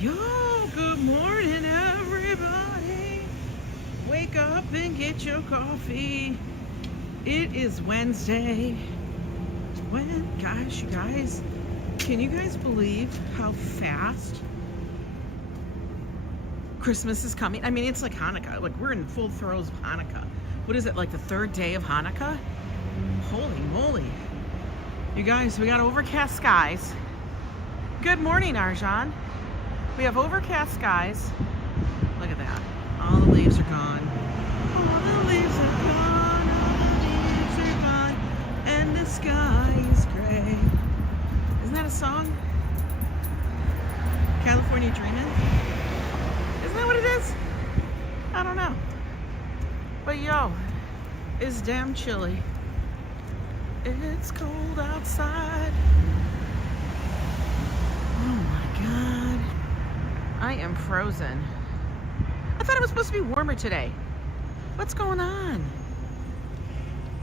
Yo, good morning, everybody. Wake up and get your coffee. It is Wednesday. Gosh, you guys, can you guys believe how fast Christmas is coming? I mean, it's like Hanukkah. Like, we're in full throes of Hanukkah. What is it, like the third day of Hanukkah? Holy moly. You guys, we got overcast skies. Good morning, Arjan. We have overcast skies. Look at that. All the leaves are gone. All the leaves are gone. All the leaves are gone. And the sky is gray. Isn't that a song? California Dreamin'? Isn't that what it is? I don't know. But yo, it's damn chilly. It's cold outside. Oh my God. I am frozen. I thought it was supposed to be warmer today. What's going on?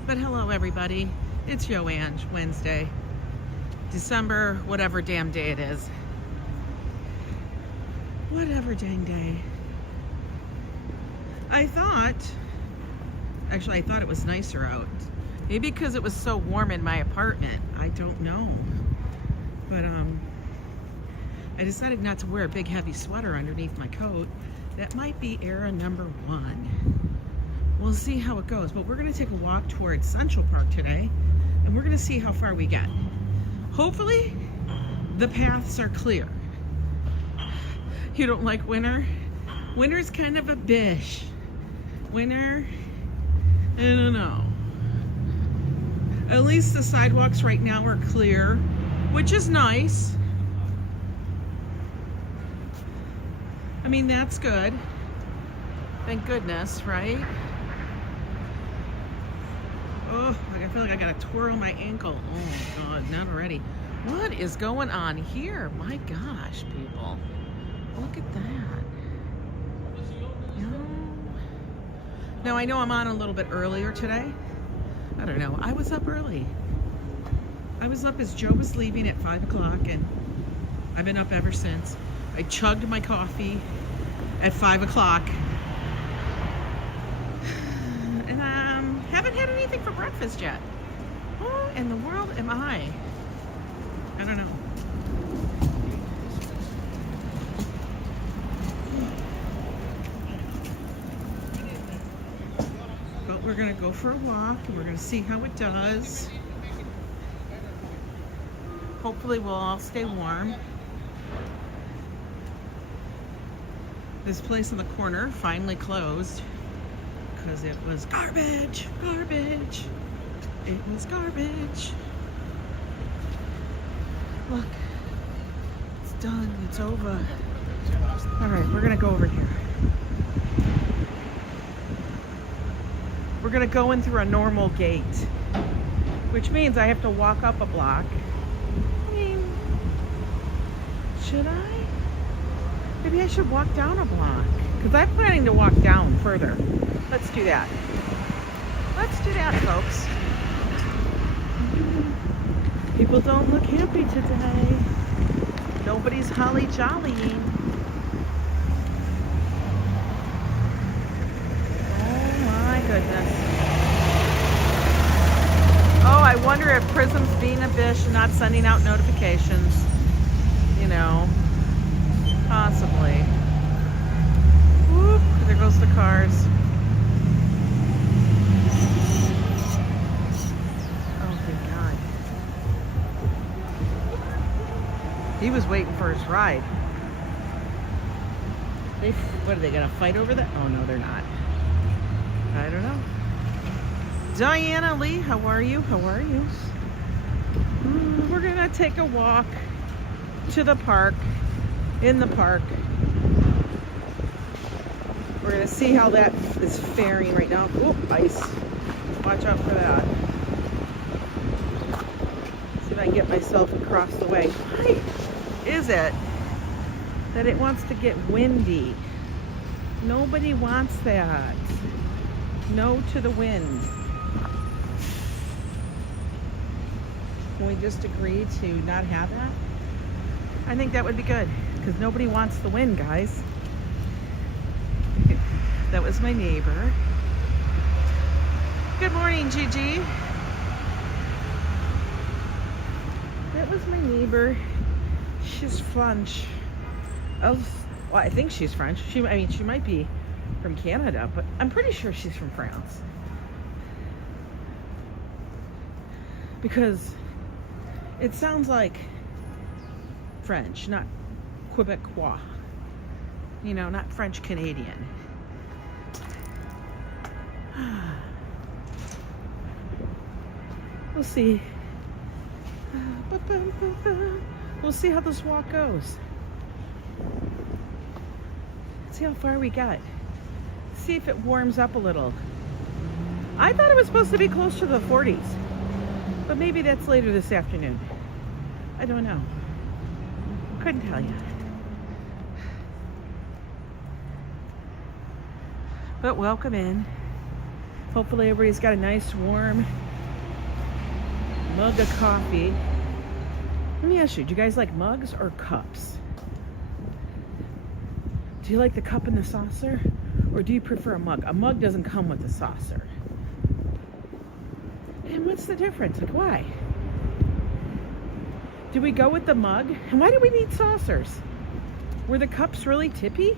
But hello everybody. It's Yo Ang Wednesday. December, whatever damn day it is. Whatever dang day. I thought it was nicer out. Maybe because it was so warm in my apartment. I don't know. But I decided not to wear a big heavy sweater underneath my coat. That might be era number 1. We'll see how it goes. But we're going to take a walk towards Central Park today. And we're going to see how far we get. Hopefully, the paths are clear. You don't like winter? Winter's kind of a bish. Winter, I don't know. At least the sidewalks right now are clear, which is nice. I mean, that's good. Thank goodness, right? Oh, I feel like I gotta twirl my ankle. Oh God, not already. What is going on here? My gosh, people. Look at that. Now, I know I'm on a little bit earlier today. I don't know. I was up early. I was up as Joe was leaving at 5 o'clock, and I've been up ever since. I chugged my coffee at 5 o'clock. And haven't had anything for breakfast yet. Who in the world am I? I don't know. But we're going to go for a walk, and we're going to see how it does. Hopefully we'll all stay warm. This place in the corner finally closed because it was garbage. It was garbage. Look, it's done, it's over. All right, we're gonna go over here. We're gonna go in through a normal gate, which means I have to walk up a block. I mean, should I? Maybe I should walk down a block, because I'm planning to walk down further. Let's do that. Let's do that, folks. People don't look happy today. Nobody's holly jollying. Oh my goodness. Oh, I wonder if Prism's being a bitch and not sending out notifications. You know. Possibly. Whoop, there goes the cars. Oh, thank God. He was waiting for his ride. What are they gonna fight over that? Oh no, they're not. I don't know. Diana Lee, how are you? How are you? We're gonna take a walk to the park. In the park. We're going to see how that is faring right now. Oop, ice. Watch out for that. See if I can get myself across the way. Why is it that it wants to get windy? Nobody wants that. No to the wind. Can we just agree to not have that? I think that would be good because nobody wants the wind, guys. That was my neighbor. Good morning, Gigi. That was my neighbor. She's French. Well, I think she's French. She might be from Canada, but I'm pretty sure she's from France. Because it sounds like French, not Quebecois. You know, not French Canadian. We'll see. We'll see how this walk goes. See how far we got. See if it warms up a little. I thought it was supposed to be close to the 40s, but maybe that's later this afternoon. I don't know. Couldn't tell you. But welcome in. Hopefully everybody's got a nice warm mug of coffee. Let me ask you, do you guys like mugs or cups? Do you like the cup and the saucer? Or do you prefer a mug? A mug doesn't come with a saucer. And what's the difference? Like, why? Do we go with the mug? And why do we need saucers? Were the cups really tippy?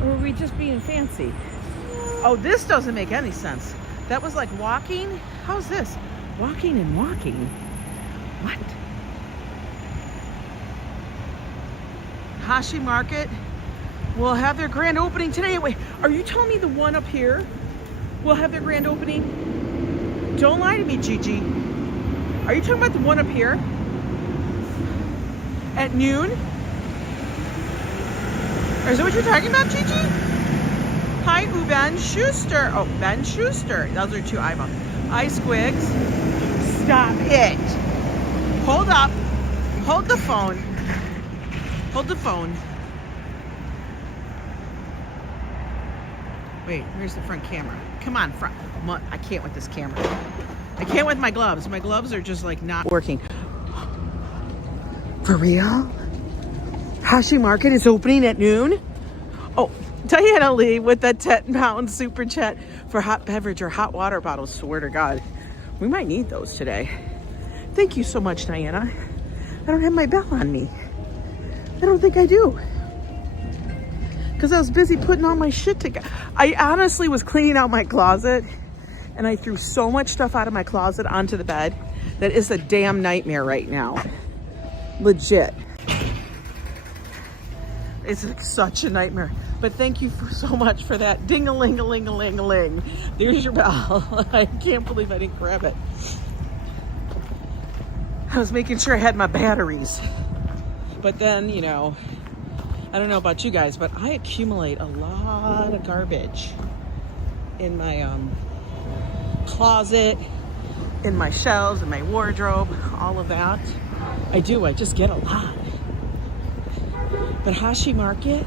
Or were we just being fancy? Oh, this doesn't make any sense. That was like walking. How's this? Walking and walking. What? Hashi Market will have their grand opening today. Wait, are you telling me the one up here will have their grand opening? Don't lie to me, Gigi. Are you talking about the one up here? At noon? Is that what you're talking about, Gigi? Hi, Ben Schuster. Oh, Ben Schuster. Those are two eyeballs. Hi, Squigs. Stop it. Hold up. Hold the phone. Hold the phone. Wait, where's the front camera? Come on, front. I can't with this camera. I can't with my gloves. My gloves are just like not working. For real? Hashi Market is opening at noon? Oh, Diana Lee with that 10-pound super chat for hot beverage or hot water bottles. Swear to God. We might need those today. Thank you so much, Diana. I don't have my bell on me. I don't think I do. Because I was busy putting all my shit together. I honestly was cleaning out my closet and I threw so much stuff out of my closet onto the bed that is a damn nightmare right now. Legit. It's like such a nightmare. But thank you so much for that. Ding-a-ling-a-ling-a-ling-a-ling. There's your bell. I can't believe I didn't grab it. I was making sure I had my batteries. But then, you know, I don't know about you guys, but I accumulate a lot of garbage in my closet, in my shelves, in my wardrobe, all of that. I do. I just get a lot. But Hashi Market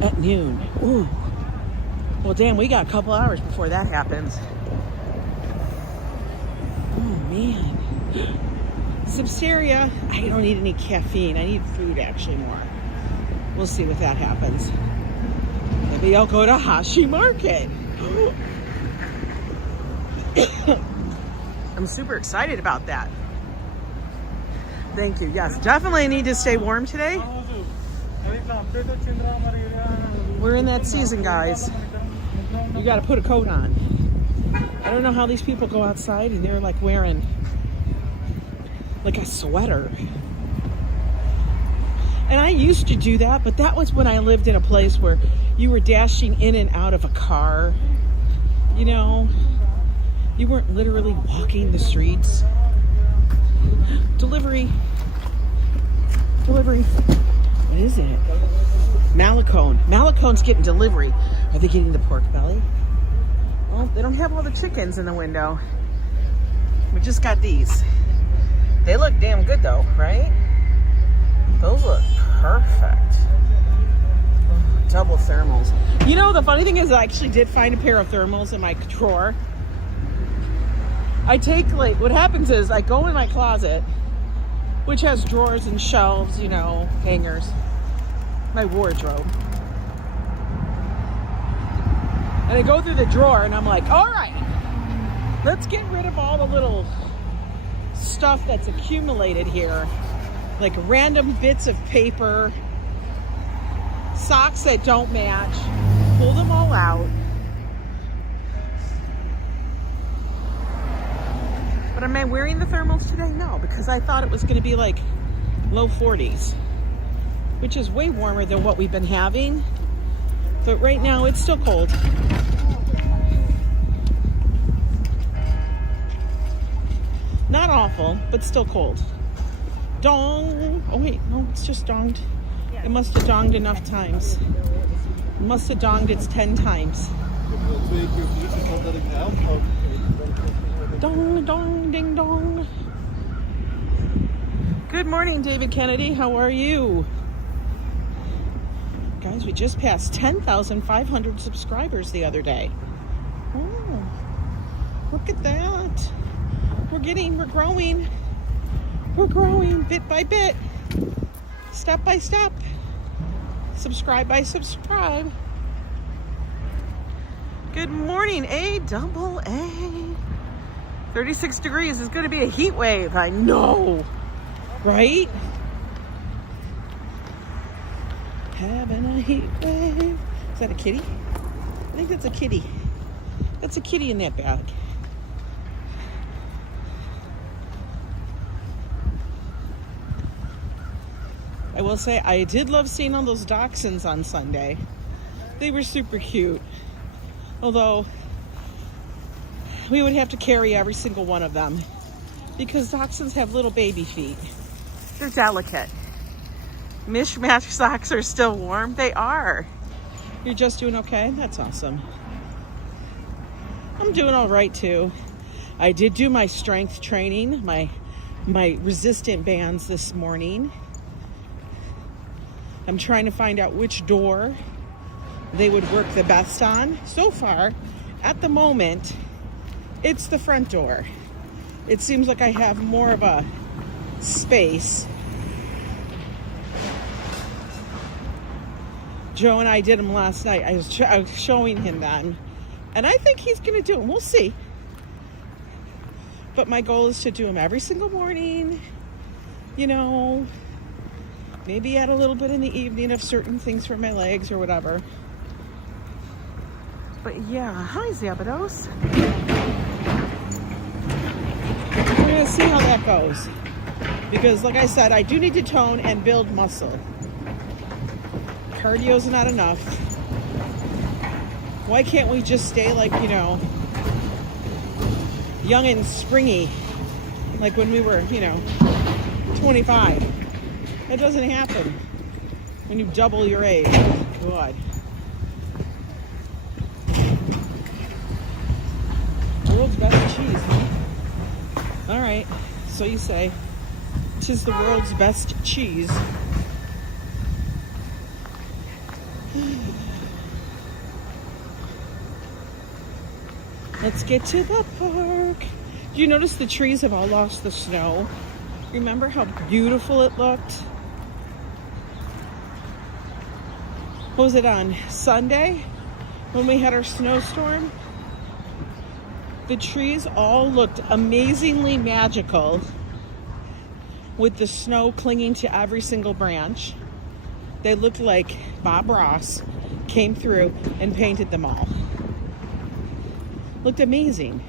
at noon. Ooh. Well, damn, we got a couple hours before that happens. Oh, man. Substeria. I don't need any caffeine. I need food, actually, more. We'll see what that happens. Maybe I'll go to Hashi Market. I'm super excited about that. Thank you. Yes, definitely need to stay warm today. We're in that season, guys. You got to put a coat on. I don't know how these people go outside and they're like wearing like a sweater. And I used to do that, but that was when I lived in a place where you were dashing in and out of a car. You know, you weren't literally walking the streets. Delivery. What is it? Malacone. Malacone's getting delivery. Are they getting the pork belly? Well, they don't have all the chickens in the window. We just got these. They look damn good though, right? Those look perfect. Oh, double thermals. You know, the funny thing is I actually did find a pair of thermals in my drawer. I take, like, what happens is I go in my closet, which has drawers and shelves, you know, hangers, my wardrobe. And I go through the drawer and I'm like, all right, let's get rid of all the little stuff that's accumulated here. Like random bits of paper, socks that don't match, pull them all out. But am I wearing the thermals today? No, because I thought it was going to be like low 40s, which is way warmer than what we've been having. But right now it's still cold. Not awful, but still cold. Dong. Oh wait, no, it's just donged. It must have donged enough times. It must have donged its 10 times. Dong, dong, ding, dong. Good morning, David Kennedy. How are you? Guys, we just passed 10,500 subscribers the other day. Oh, look at that. We're growing bit by bit, step by step, subscribe by subscribe. Good morning, A-double-A. 36 degrees is going to be a heat wave. I know, right? Having a heat wave. Is that a kitty? I think that's a kitty. That's a kitty in that bag. I will say I did love seeing all those dachshunds on Sunday. They were super cute. Although we would have to carry every single one of them because dachshunds have little baby feet. They're delicate. Mishmash socks are still warm. They are. You're just doing okay? That's awesome. I'm doing all right too. I did do my strength training, my resistant bands this morning. I'm trying to find out which door they would work the best on. So far, at the moment, it's the front door. It seems like I have more of a space. Joe and I did them last night. I was showing him them. And I think he's going to do them. We'll see. But my goal is to do them every single morning. You know, maybe add a little bit in the evening of certain things for my legs or whatever. But yeah, hi Szabados. We're going to see how that goes. Because like I said, I do need to tone and build muscle. Cardio's not enough. Why can't we just stay like, you know, young and springy, like when we were, you know, 25? That doesn't happen when you double your age. God. World's best cheese, huh? All right, so you say. 'Tis the world's best cheese. Let's get to the park. Do you notice the trees have all lost the snow? Remember how beautiful it looked? What was it on Sunday when we had our snowstorm? The trees all looked amazingly magical with the snow clinging to every single branch. They looked like Bob Ross came through and painted them all. Looked amazing.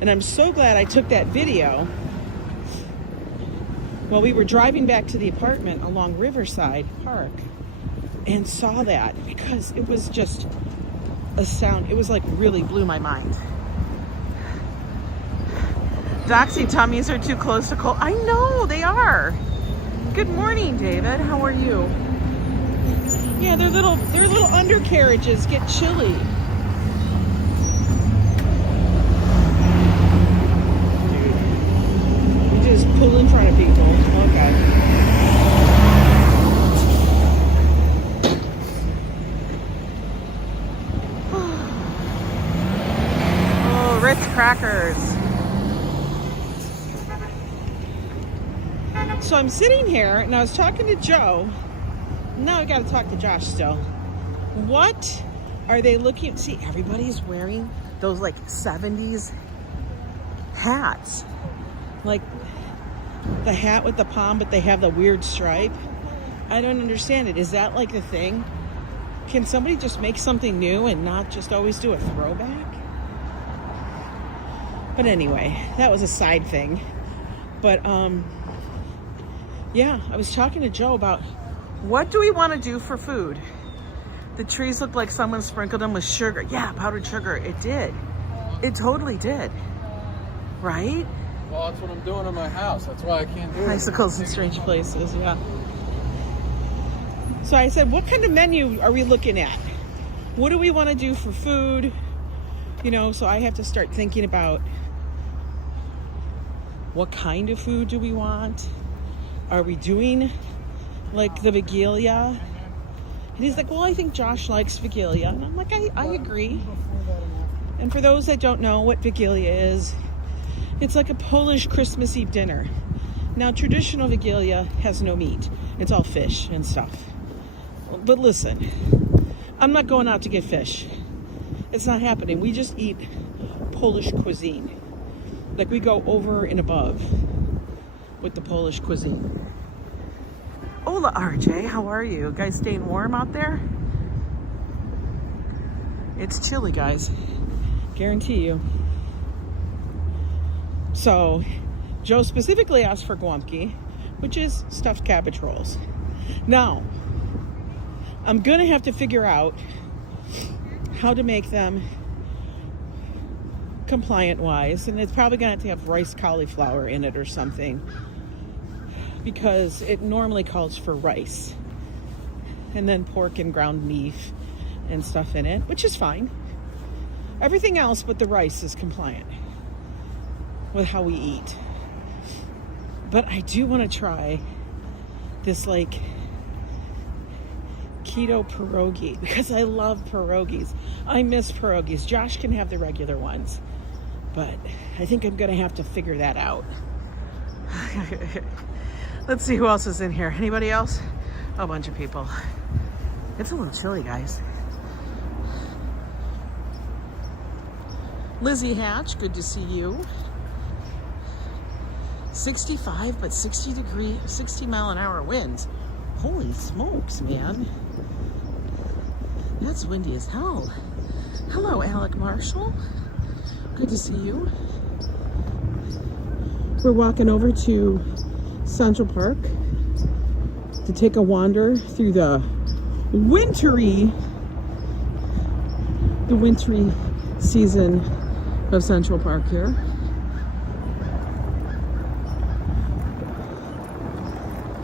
And I'm so glad I took that video while we were driving back to the apartment along Riverside Park and saw that, because it was just a sound. It was like really blew my mind. Doxy tummies are too close to cold. I know they are. Good morning, David. How are you? Yeah, their little undercarriages get chilly. You just pull in front of people. Okay. Oh, Ritz cracker. So I'm sitting here and I was talking to Joe. Now I got to talk to Josh still. What are they looking? See, everybody's wearing those like 70s hats. Like the hat with the palm, but they have the weird stripe. I don't understand it. Is that like the thing? Can somebody just make something new and not just always do a throwback? But anyway, that was a side thing. But yeah, I was talking to Joe about what do we want to do for food? The trees look like someone sprinkled them with sugar. Yeah, powdered sugar. It did. It totally did. Right? Well, that's what I'm doing in my house. That's why I can't do it. Icicles in strange places, yeah. So I said, what kind of menu are we looking at? What do we want to do for food? You know, so I have to start thinking about what kind of food do we want? Are we doing like the Vigilia? And he's like, well, I think Josh likes Vigilia. And I'm like, I agree. And for those that don't know what Vigilia is, it's like a Polish Christmas Eve dinner. Now, traditional Vigilia has no meat. It's all fish and stuff. But listen, I'm not going out to get fish. It's not happening. We just eat Polish cuisine. Like we go over and above with the Polish cuisine. Hola, RJ. How are you? Guys staying warm out there? It's chilly, guys. Guarantee you. So, Joe specifically asked for guamki, which is stuffed cabbage rolls. Now, I'm going to have to figure out how to make them compliant-wise, and it's probably going to have rice cauliflower in it or something, because it normally calls for rice, and then pork and ground beef and stuff in it, which is fine. Everything else but the rice is compliant with how we eat. But I do want to try this like keto pierogi because I love pierogies. I miss pierogies. Josh can have the regular ones, but I think I'm gonna have to figure that out. Let's see who else is in here. Anybody else? A bunch of people. It's a little chilly, guys. Lizzie Hatch, good to see you. 65, but 60 mile an hour winds. Holy smokes, man. That's windy as hell. Hello, Alec Marshall. Good to see you. We're walking over to Central Park to take a wander through the wintry season of Central Park here.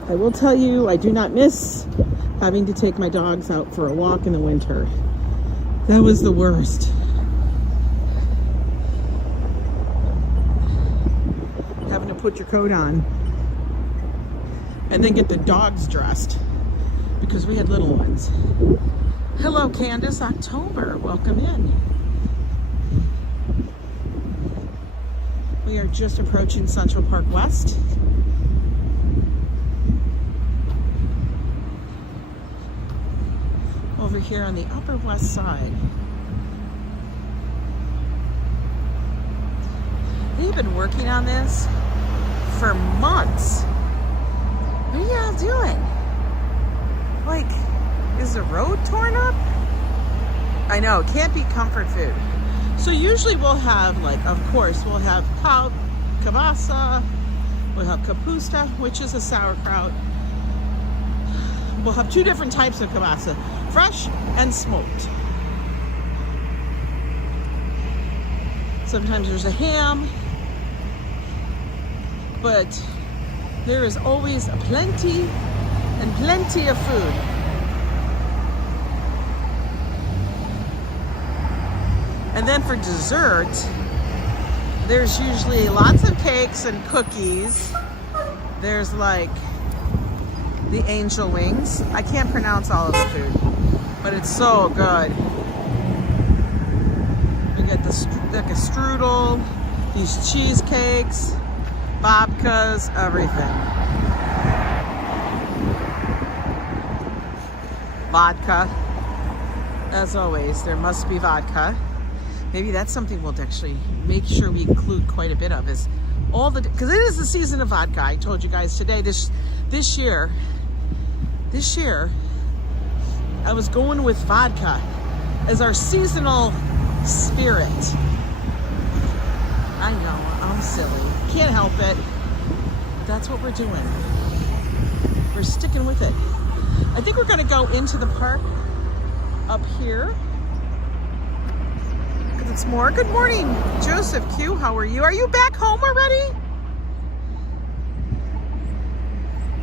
I will tell you, I do not miss having to take my dogs out for a walk in the winter. That was the worst. Having to put your coat on and then get the dogs dressed because we had little ones. Hello, Candace October. Welcome in. We are just approaching Central Park West. Over here on the Upper West Side. They've been working on this for months. What are y'all doing? Like, is the road torn up? I know, it can't be comfort food. So usually we'll have, like, of course, we'll have kielbasa, we'll have kapusta, which is a sauerkraut. We'll have two different types of kielbasa, fresh and smoked. Sometimes there's a ham, but there is always plenty and plenty of food. And then for dessert, there's usually lots of cakes and cookies. There's like the angel wings. I can't pronounce all of the food, but it's so good. We get like a strudel, these cheesecakes. babkas, everything. Vodka. As always, there must be vodka. Maybe that's something we'll actually make sure we include quite a bit of, is all the, because it is the season of vodka. I told you guys today, this year, I was going with vodka as our seasonal spirit. I know, I'm silly. Can't help it. But that's what we're doing. We're sticking with it. I think we're going to go into the park up here. Because it's more. Good morning, Joseph Q. How are you? Are you back home already?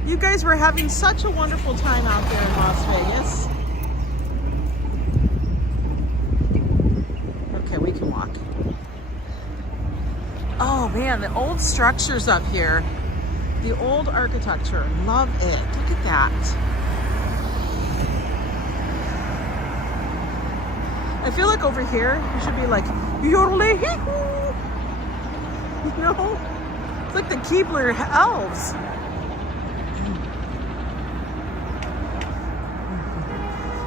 You guys were having such a wonderful time out there in Las Vegas. Okay, we can walk. Oh man, the old structures up here. The old architecture. Love it. Look at that. I feel like over here, you should be like, yodelay-hee-hoo. You know? It's like the Keebler elves.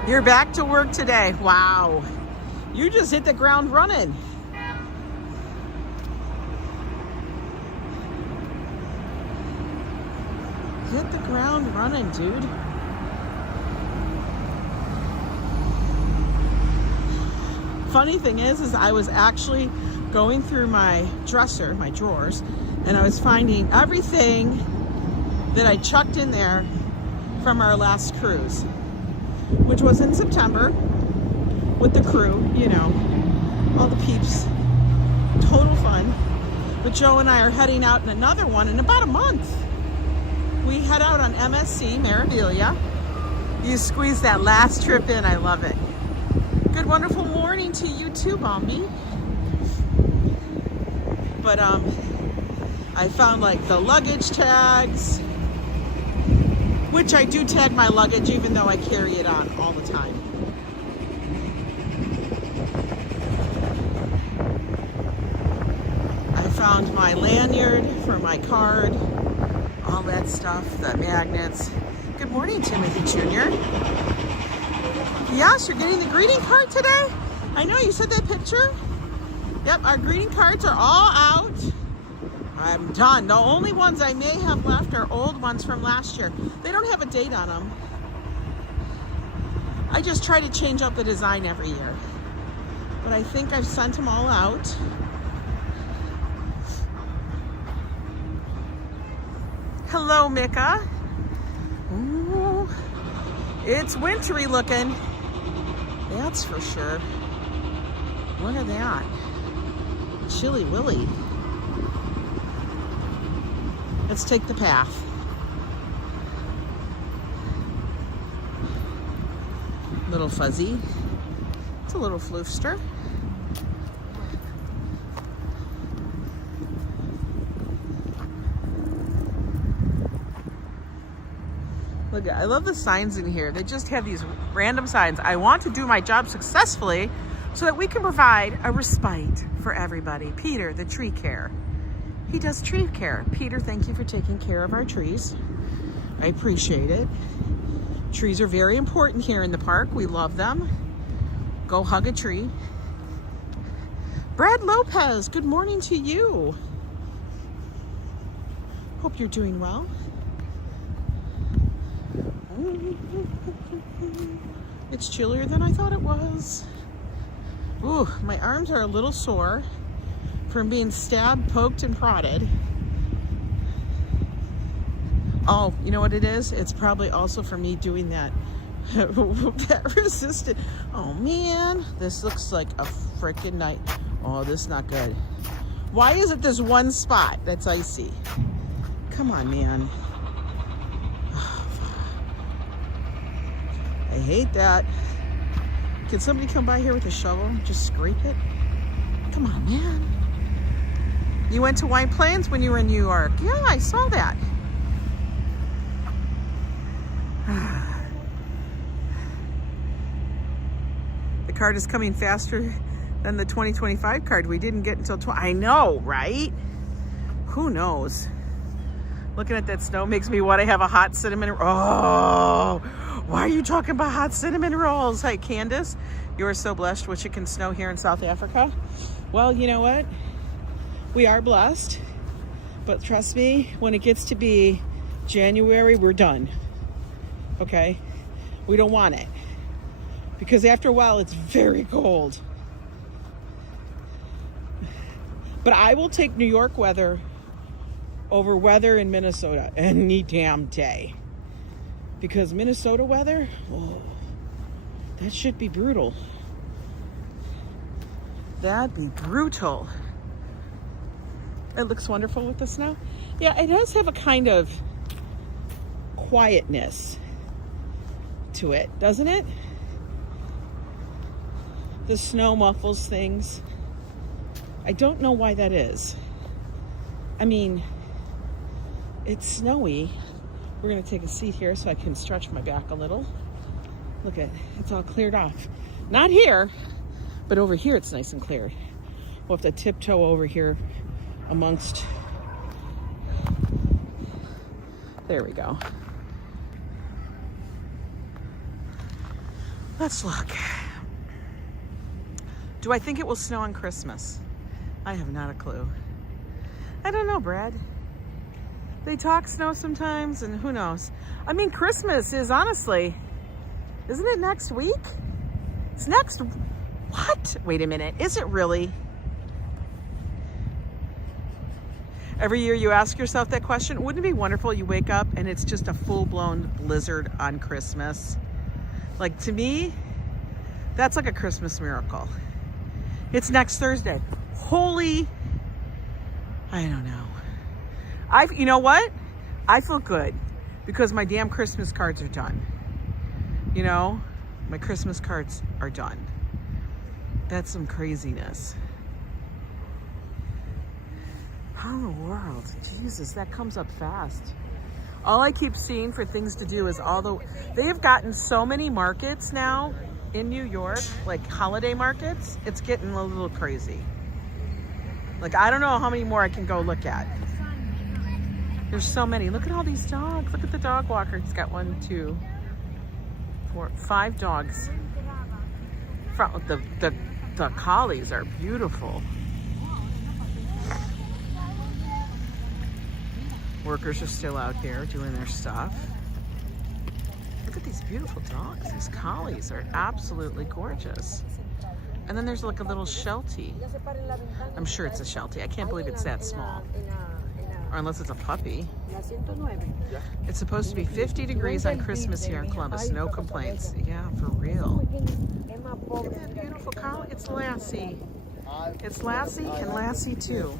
You're back to work today. Wow. You just hit the ground running. Hit the ground running, dude. Funny thing is I was actually going through my dresser, my drawers, and I was finding everything that I chucked in there from our last cruise, which was in September with the crew, you know, all the peeps. Total fun. But Joe and I are heading out in another one in about a month. We head out on MSC, Meraviglia. You squeeze that last trip in, I love it. Good, wonderful morning to you too, Bombi. But I found like the luggage tags, which I do tag my luggage even though I carry it on all the time. I found my lanyard for my card, all that stuff, the magnets. Good morning, Timothy Jr. Yes, you're getting the greeting card today? I know, you said that picture. Yep, our greeting cards are all out. I'm done. The only ones I may have left are old ones from last year. They don't have a date on them. I just try to change up the design every year. But I think I've sent them all out. Hello, Micka. Ooh, it's wintry looking. That's for sure. Look at that. Chilly Willy. Let's take the path. Little fuzzy. It's a little floofster. Look, I love the signs in here. They just have these random signs. I want to do my job successfully so that we can provide a respite for everybody. Peter, the tree care. He does tree care. Peter, thank you for taking care of our trees. I appreciate it. Trees are very important here in the park. We love them. Go hug a tree. Brad Lopez, good morning to you. Hope you're doing well. It's chillier than I thought it was. Ooh, my arms are a little sore from being stabbed, poked, and prodded. Oh, you know what it is? It's probably also for me doing that, that resistant. Oh man, this looks like a freaking night. Oh, this is not good. Why is it this one spot that's icy? Come on, man. I hate that. Can somebody come by here with a shovel and just scrape it? Come on, man. You went to White Plains when you were in New York. Yeah, I saw that. The card is coming faster than the 2025 card we didn't get until I know, right? Who knows? Looking at that snow makes me want to have a hot cinnamon. Oh, why are you talking about hot cinnamon rolls? Hi, Candace. You are so blessed with it can snow here in South Africa. Well, you know what? We are blessed. But trust me, when it gets to be January, we're done. Okay? We don't want it. Because after a while, it's very cold. But I will take New York weather over weather in Minnesota any damn day. Because Minnesota weather, oh, that should be brutal. That'd be brutal. It looks wonderful with the snow. Yeah, it does have a kind of quietness to it, doesn't it? The snow muffles things. I don't know why that is. I mean, it's snowy. We're gonna take a seat here so I can stretch my back a little. Look at, it's all cleared off. Not here, but over here it's nice and clear. We'll have to tiptoe over here amongst, there we go. Let's look. Do I think it will snow on Christmas? I have not a clue. I don't know, Brad. They talk snow sometimes, and who knows? I mean, Christmas is honestly, isn't it next week? It's next, what? Wait a minute, is it really? Every year you ask yourself that question. Wouldn't it be wonderful you wake up and it's just a full-blown blizzard on Christmas? Like, to me, that's like a Christmas miracle. It's next Thursday. Holy, I don't know. You know what? I feel good because my damn Christmas cards are done. You know, my Christmas cards are done. That's some craziness. How in the world? Jesus, that comes up fast. All I keep seeing for things to do is they have gotten so many markets now in New York, like holiday markets. It's getting a little crazy. Like, I don't know how many more I can go look at. There's so many. Look at all these dogs. Look at the dog walker. He's got 1, 2, 4, 5 dogs. The collies are beautiful. Workers are still out here doing their stuff. Look at these beautiful dogs. These collies are absolutely gorgeous. And then there's like a little Sheltie. I'm sure it's a Sheltie. I can't believe it's that small. Or unless it's a puppy. It's supposed to be 50 degrees on Christmas here in Columbus. No complaints. Yeah, for real. Look at that beautiful collie. It's Lassie. It's Lassie and Lassie too.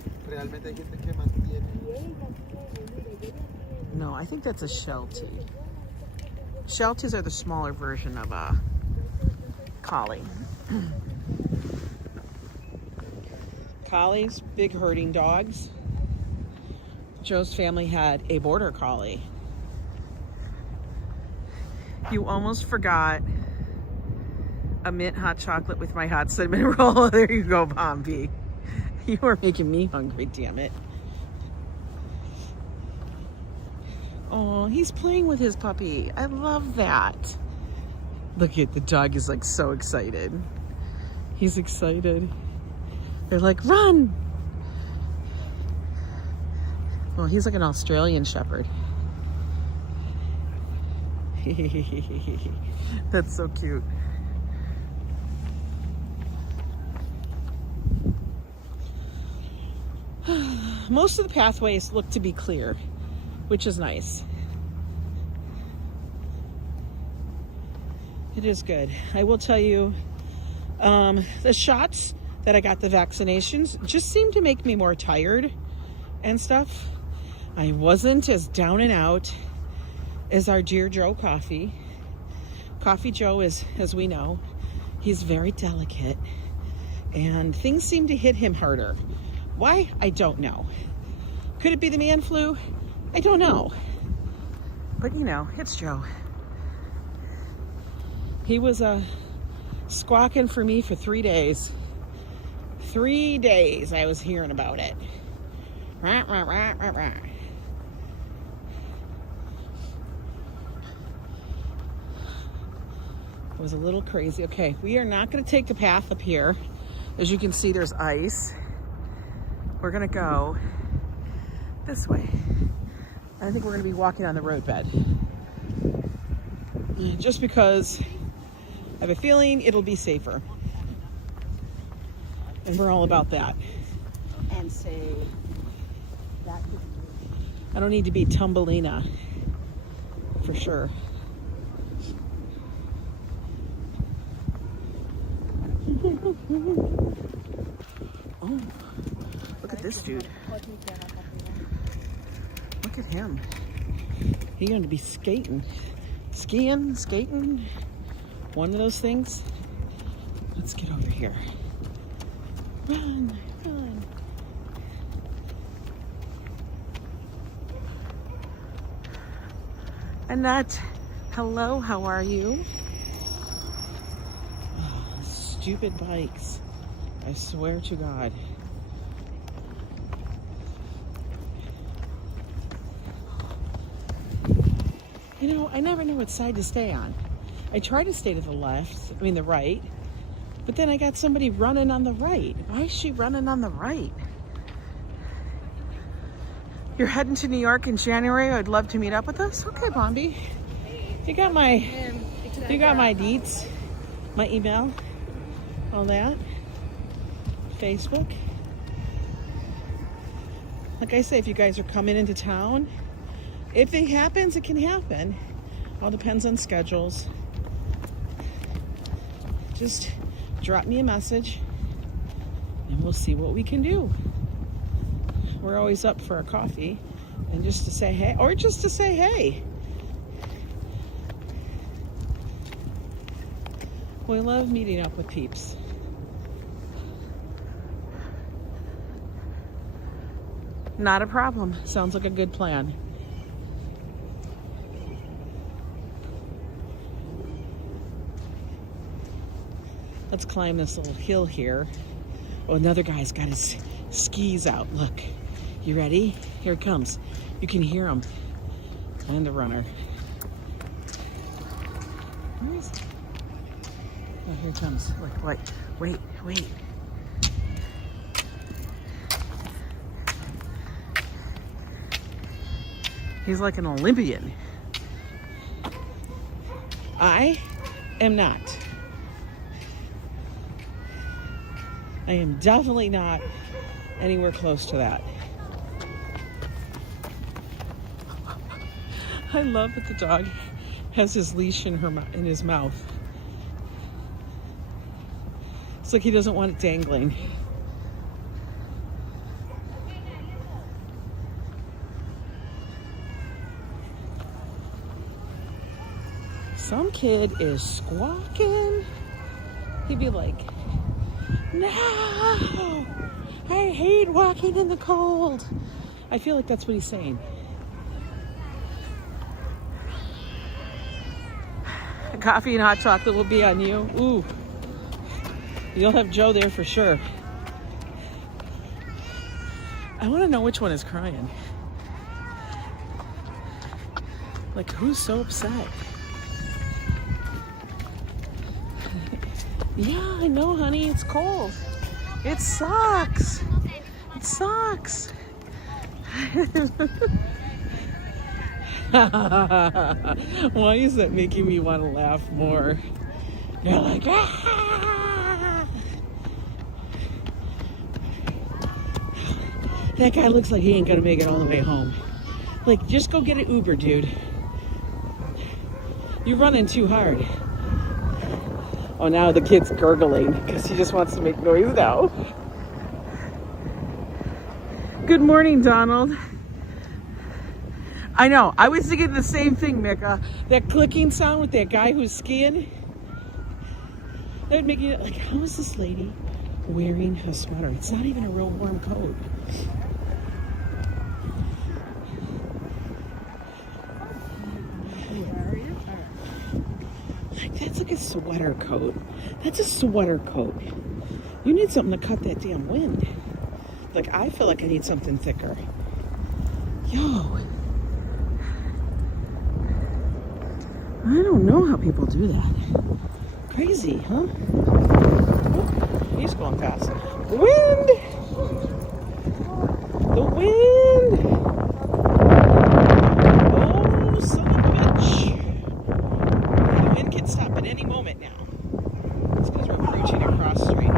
No, I think that's a Sheltie. Shelties are the smaller version of a collie. Collies, big herding dogs. Joe's family had a border collie. You almost forgot a mint hot chocolate with my hot cinnamon roll. There you go, Pompey. You are making me hungry, damn it. Oh, he's playing with his puppy. I love that. Look at the dog is like so excited. He's excited. They're like, run. Well, he's like an Australian shepherd. That's so cute. Most of the pathways look to be clear, which is nice. It is good. I will tell you, the shots that I got, the vaccinations, just seemed to make me more tired and stuff. I wasn't as down and out as our dear Joe Coffee. Coffee Joe is, as we know, he's very delicate and things seem to hit him harder. Why? I don't know. Could it be the man flu? I don't know. But you know, it's Joe. He was squawking for me for 3 days. 3 days I was hearing about it. Rah, rah, rah, rah, rah. It was a little crazy. Okay, we are not going to take the path up here. As you can see, there's ice. We're going to go this way. I think we're going to be walking on the roadbed. Just because I have a feeling it'll be safer. And we're all about that. And say that. I don't need to be Tumbelina, for sure. Oh, look at this dude. Look at him. He's going to be skating. Skating. One of those things. Let's get over here. Run. Annette, hello, how are you? Oh, stupid bikes. I swear to God. You know, I never know what side to stay on. I try to stay to the the right, but then I got somebody running on the right. Why is she running on the right? You're heading to New York in January. I'd love to meet up with us. Okay, Bombi. You got my deets, my email, all that. Facebook. Like I say, if you guys are coming into town, if it happens, it can happen. All depends on schedules. Just drop me a message and we'll see what we can do. We're always up for a coffee and just to say hey, or just to say hey. We love meeting up with peeps. Not a problem. Sounds like a good plan. Let's climb this little hill here. Oh, another guy's got his skis out. Look. You ready? Here it comes. You can hear him. And the runner. Where is he? Oh, here it comes. Look, wait. He's like an Olympian. I am not. I am definitely not anywhere close to that. I love that the dog has his leash in his mouth. It's like he doesn't want it dangling. Some kid is squawking. He'd be like, "No, I hate walking in the cold." I feel like that's what he's saying. Coffee and hot chocolate will be on you. Ooh. You'll have Joe there for sure. I want to know which one is crying. Like, who's so upset? Yeah, I know, honey. It's cold. It sucks. It sucks. Why is that making me want to laugh more? You're like, ah! That guy looks like he ain't gonna make it all the way home. Like, just go get an Uber, dude. You're running too hard. Oh, now the kid's gurgling because he just wants to make noise now. Good morning, Donald. I know. I was thinking the same thing, Micka. That clicking sound with that guy who's skiing. That would make you like, how is this lady wearing a sweater? It's not even a real warm coat. Like, that's like a sweater coat. That's a sweater coat. You need something to cut that damn wind. Like, I feel like I need something thicker. Yo. I don't know how people do that. Crazy, huh? Oh, he's going fast. The wind! The wind! Oh, son of a bitch. The wind can stop at any moment now. It's because we're approaching across the street.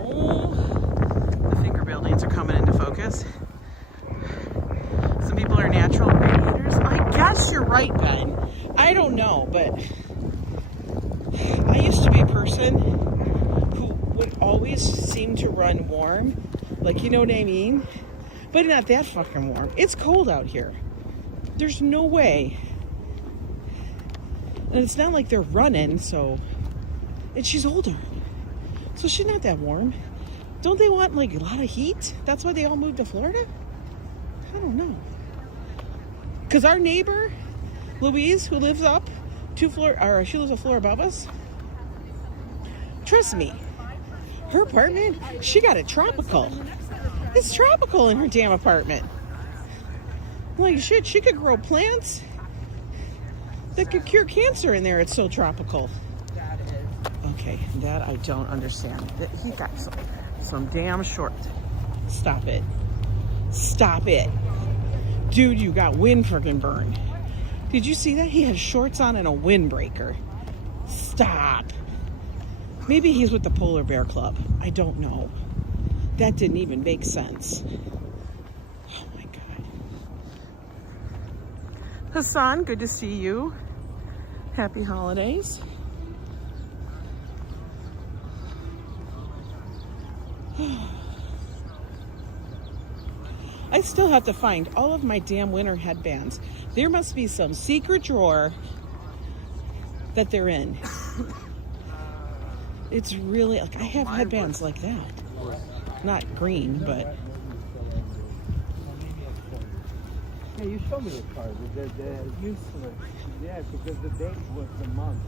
Oh, the finger buildings are coming into focus. Some people are natural radiators. I guess you're right, Ben. I don't know, but I used to be a person who would always seem to run warm. Like, you know what I mean? But not that fucking warm. It's cold out here. There's no way. And it's not like they're running, so... And she's older. So she's not that warm. Don't they want, like, a lot of heat? That's why they all moved to Florida? I don't know. Because our neighbor, Louise, who lives up she lives a floor above us. Trust me, her apartment, she got it tropical. It's tropical in her damn apartment. Like, shit, she could grow plants that could cure cancer in there. It's so tropical. Okay, that I don't understand. He got some damn short. Stop it. Stop it. Dude, you got wind freaking burn. Did you see that? He had shorts on and a windbreaker. Stop. Maybe he's with the Polar Bear Club. I don't know. That didn't even make sense. Oh my God. Hassan, good to see you. Happy holidays. I still have to find all of my damn winter headbands. There must be some secret drawer that they're in. It's really, like, I have headbands like that. Not green, but... Yeah, you showed me the card. The use for it. Yeah, because the date was the month.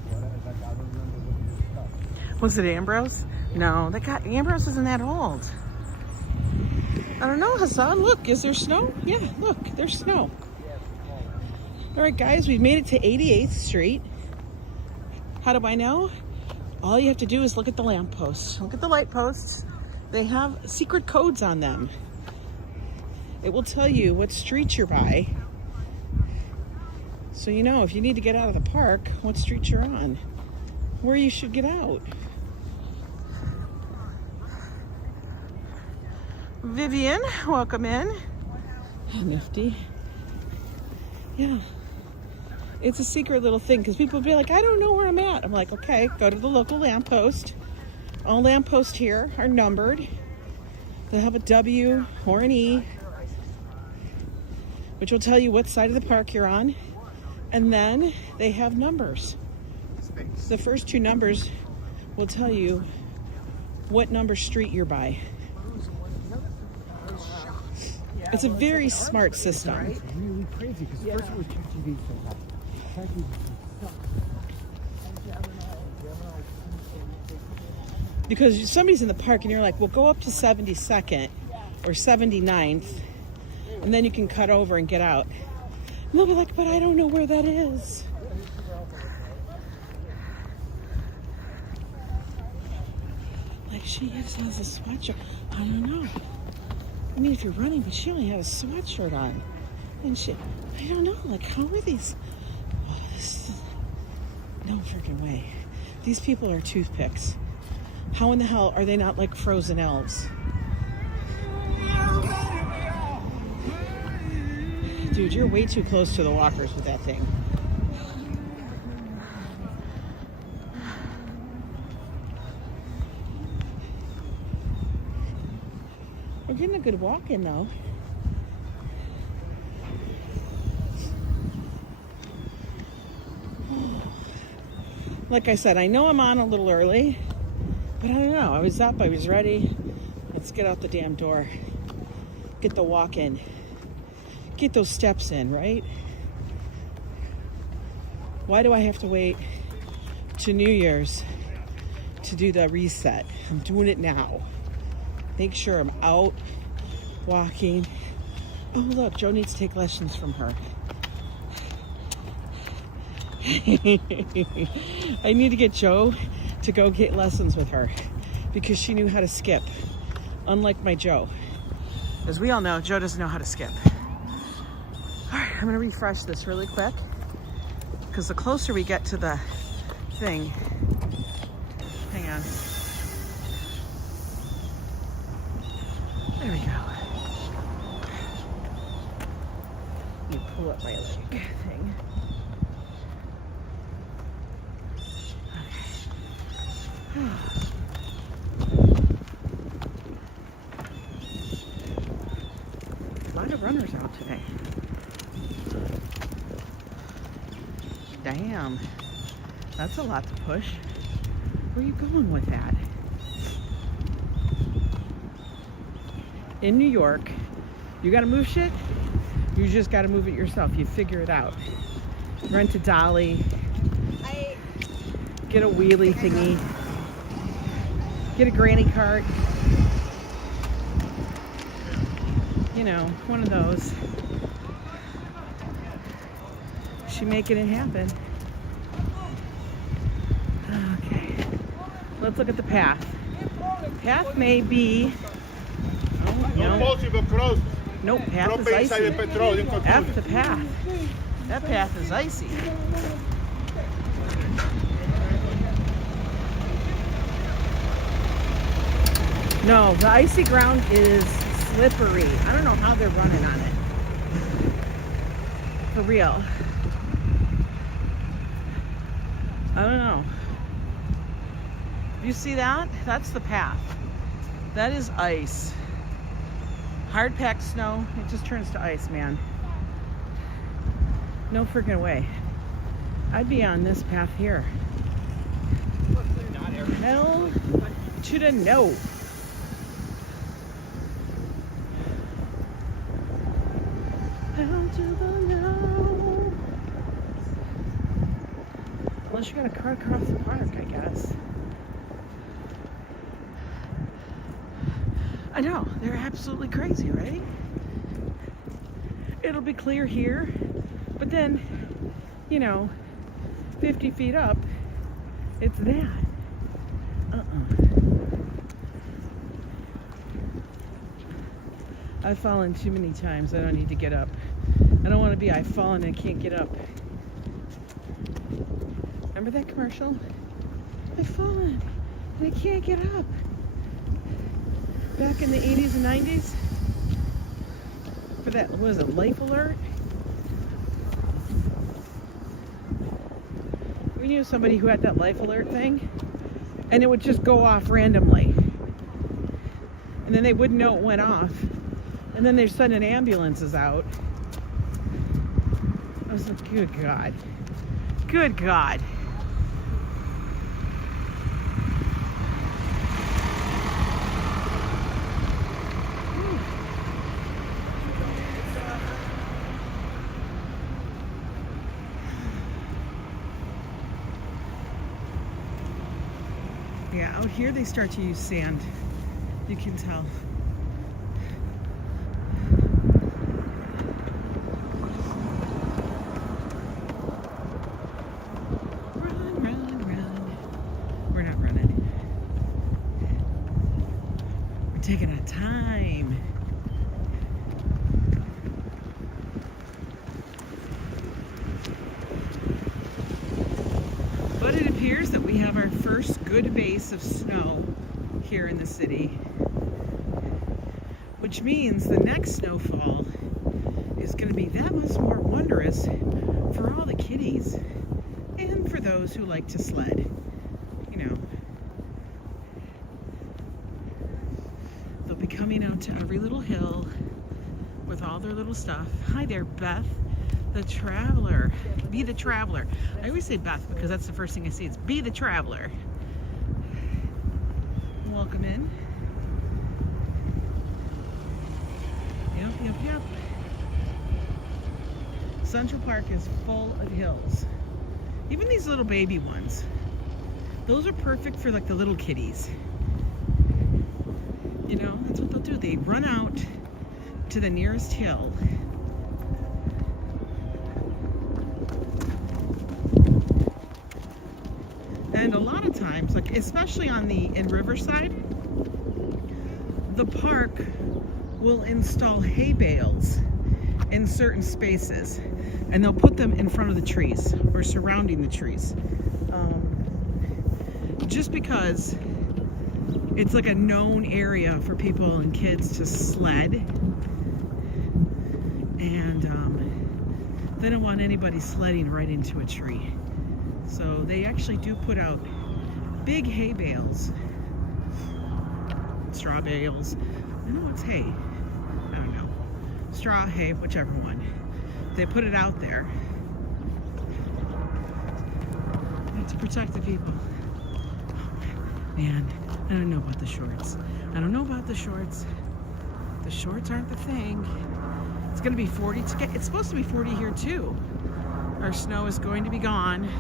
Like, I don't remember looking at stuff. Was it Ambrose? No, Ambrose isn't that old. I don't know, Hassan. Look, is there snow? Yeah, look, there's snow. All right, guys, we've made it to 88th Street. How do I know? All you have to do is look at the lampposts. Look at the light posts. They have secret codes on them. It will tell you what street you're by. So you know if you need to get out of the park, what street you're on, where you should get out. Vivian, welcome in. Nifty. Yeah. It's a secret little thing because people be like, I don't know where I'm at. I'm like, okay, go to the local lamppost. All lampposts here are numbered. They have a W or an E, which will tell you what side of the park you're on. And then they have numbers. The first two numbers will tell you what number street you're by. It's a very smart system. It's really crazy because first we're touching these so high. Because somebody's in the park and you're like, well, go up to 72nd or 79th and then you can cut over and get out. And they'll be like, but I don't know where that is. Like, she just has a sweatshirt. I don't know. I mean, if you're running, but she only had a sweatshirt on. And she, I don't know, like, how are these? Oh, this is, no freaking way. These people are toothpicks. How in the hell are they not like frozen elves? Dude, you're way too close to the walkers with that thing. We're getting a good walk in though. Like I said, I know I'm on a little early, but I don't know. I was up, I was ready. Let's get out the damn door. Get the walk in. Get those steps in, right? Why do I have to wait to New Year's to do the reset? I'm doing it now. Make sure I'm out walking. Oh, look, Joe needs to take lessons from her. I need to get Joe to go get lessons with her because she knew how to skip, unlike my Joe. As we all know, Joe doesn't know how to skip. All right, I'm gonna refresh this really quick because the closer we get to the thing, hang on. There we go. Let me pull up my leg thing. Okay. A lot of runners out today. Damn. That's a lot to push. Where are you going with that? In New York, you gotta move shit, you just gotta move it yourself. You figure it out. Rent a dolly, get a wheelie thingy, get a granny cart, you know, one of those. She making it happen. Okay, let's look at the path. Path may be, oh no, nope, path is icy. F the path. That path is icy. No, the icy ground is slippery. I don't know how they're running on it. For real. I don't know. You see that? That's the path. That is ice. Hard packed snow, it just turns to ice, man. No freaking way. I'd be on this path here. Hell to the no. Hell to the no. Unless you gotta cut across the park, I guess. I know, they're absolutely crazy, right? It'll be clear here, but then, you know, 50 feet up, it's that. I've fallen too many times, I don't need to get up. I don't want to be, I've fallen and can't get up. Remember that commercial? I've fallen and I can't get up. Back in the 80s and 90s, for that, what was it, Life Alert? We knew somebody who had that Life Alert thing, and it would just go off randomly. And then they wouldn't know it went off. And then they're sending ambulances out. I was like, good God. Good God. Yeah, out here they start to use sand. You can tell. Run, run, run. We're not running. We're taking our time. But it appears that we have our first good base of snow here in the city, which means the next snowfall is going to be that much more wondrous for all the kiddies and for those who like to sled. You know, they'll be coming out to every little hill with all their little stuff. Hi there, Beth. The traveler. Be the traveler. I always say Beth because that's the first thing I see. It's be the traveler. Welcome in. Yep. Central Park is full of hills. Even these little baby ones. Those are perfect for like the little kitties. You know, that's what they'll do. They run out to the nearest hill. And a lot of times, like especially in Riverside, the park will install hay bales in certain spaces, and they'll put them in front of the trees or surrounding the trees, just because it's like a known area for people and kids to sled, and they don't want anybody sledding right into a tree. So they actually do put out big hay bales, straw bales. I know it's hay. I don't know. Straw, hay, whichever one. They put it out there to protect the people. Man, I don't know about the shorts. I don't know about the shorts. The shorts aren't the thing. It's gonna be 40. It's supposed to be 40 here too. Our snow is going to be gone.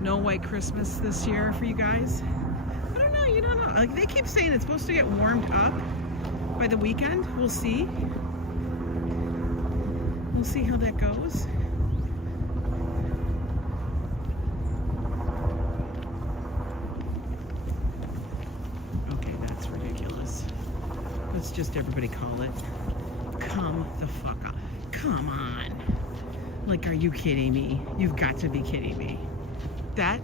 No white Christmas this year for you guys. I don't know, you don't know. Like they keep saying it's supposed to get warmed up by the weekend. We'll see. We'll see how that goes. Okay, that's ridiculous. Let's just everybody call it. Come the fuck up. Come on. Like, are you kidding me? You've got to be kidding me. That,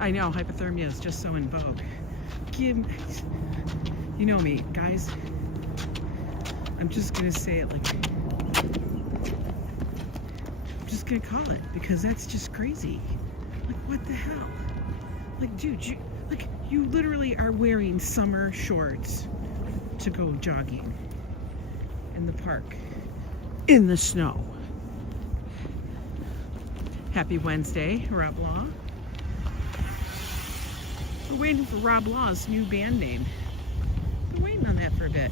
I know hypothermia is just so in vogue. You know me, guys. I'm just gonna say it like, I'm just gonna call it, because that's just crazy. Like, what the hell? Like, dude, you literally are wearing summer shorts to go jogging in the park in the snow. Happy Wednesday, Rob Law. We're waiting for Rob Law's new band name. Been waiting on that for a bit.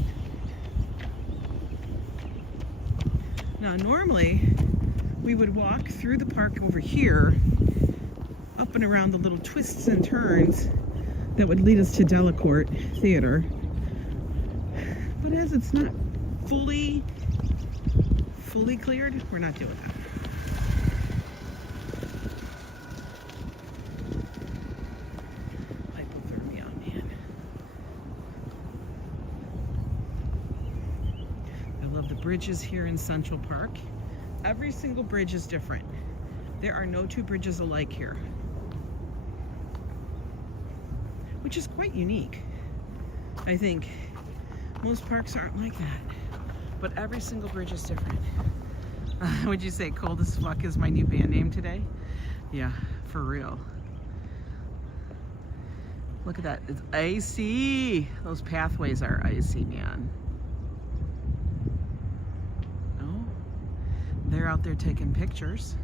Now, normally we would walk through the park over here, up and around the little twists and turns that would lead us to Delacorte Theater. But as it's not fully cleared, we're not doing that. Hypothermia, man. I love the bridges here in Central Park. Every single bridge is different. There are no two bridges alike here, which is quite unique. I think most parks aren't like that, but every single bridge is different. Would you say Cold as Fuck is my new band name today? Yeah, for real. Look at that, it's icy. Those pathways are icy, man. Oh, they're out there taking pictures.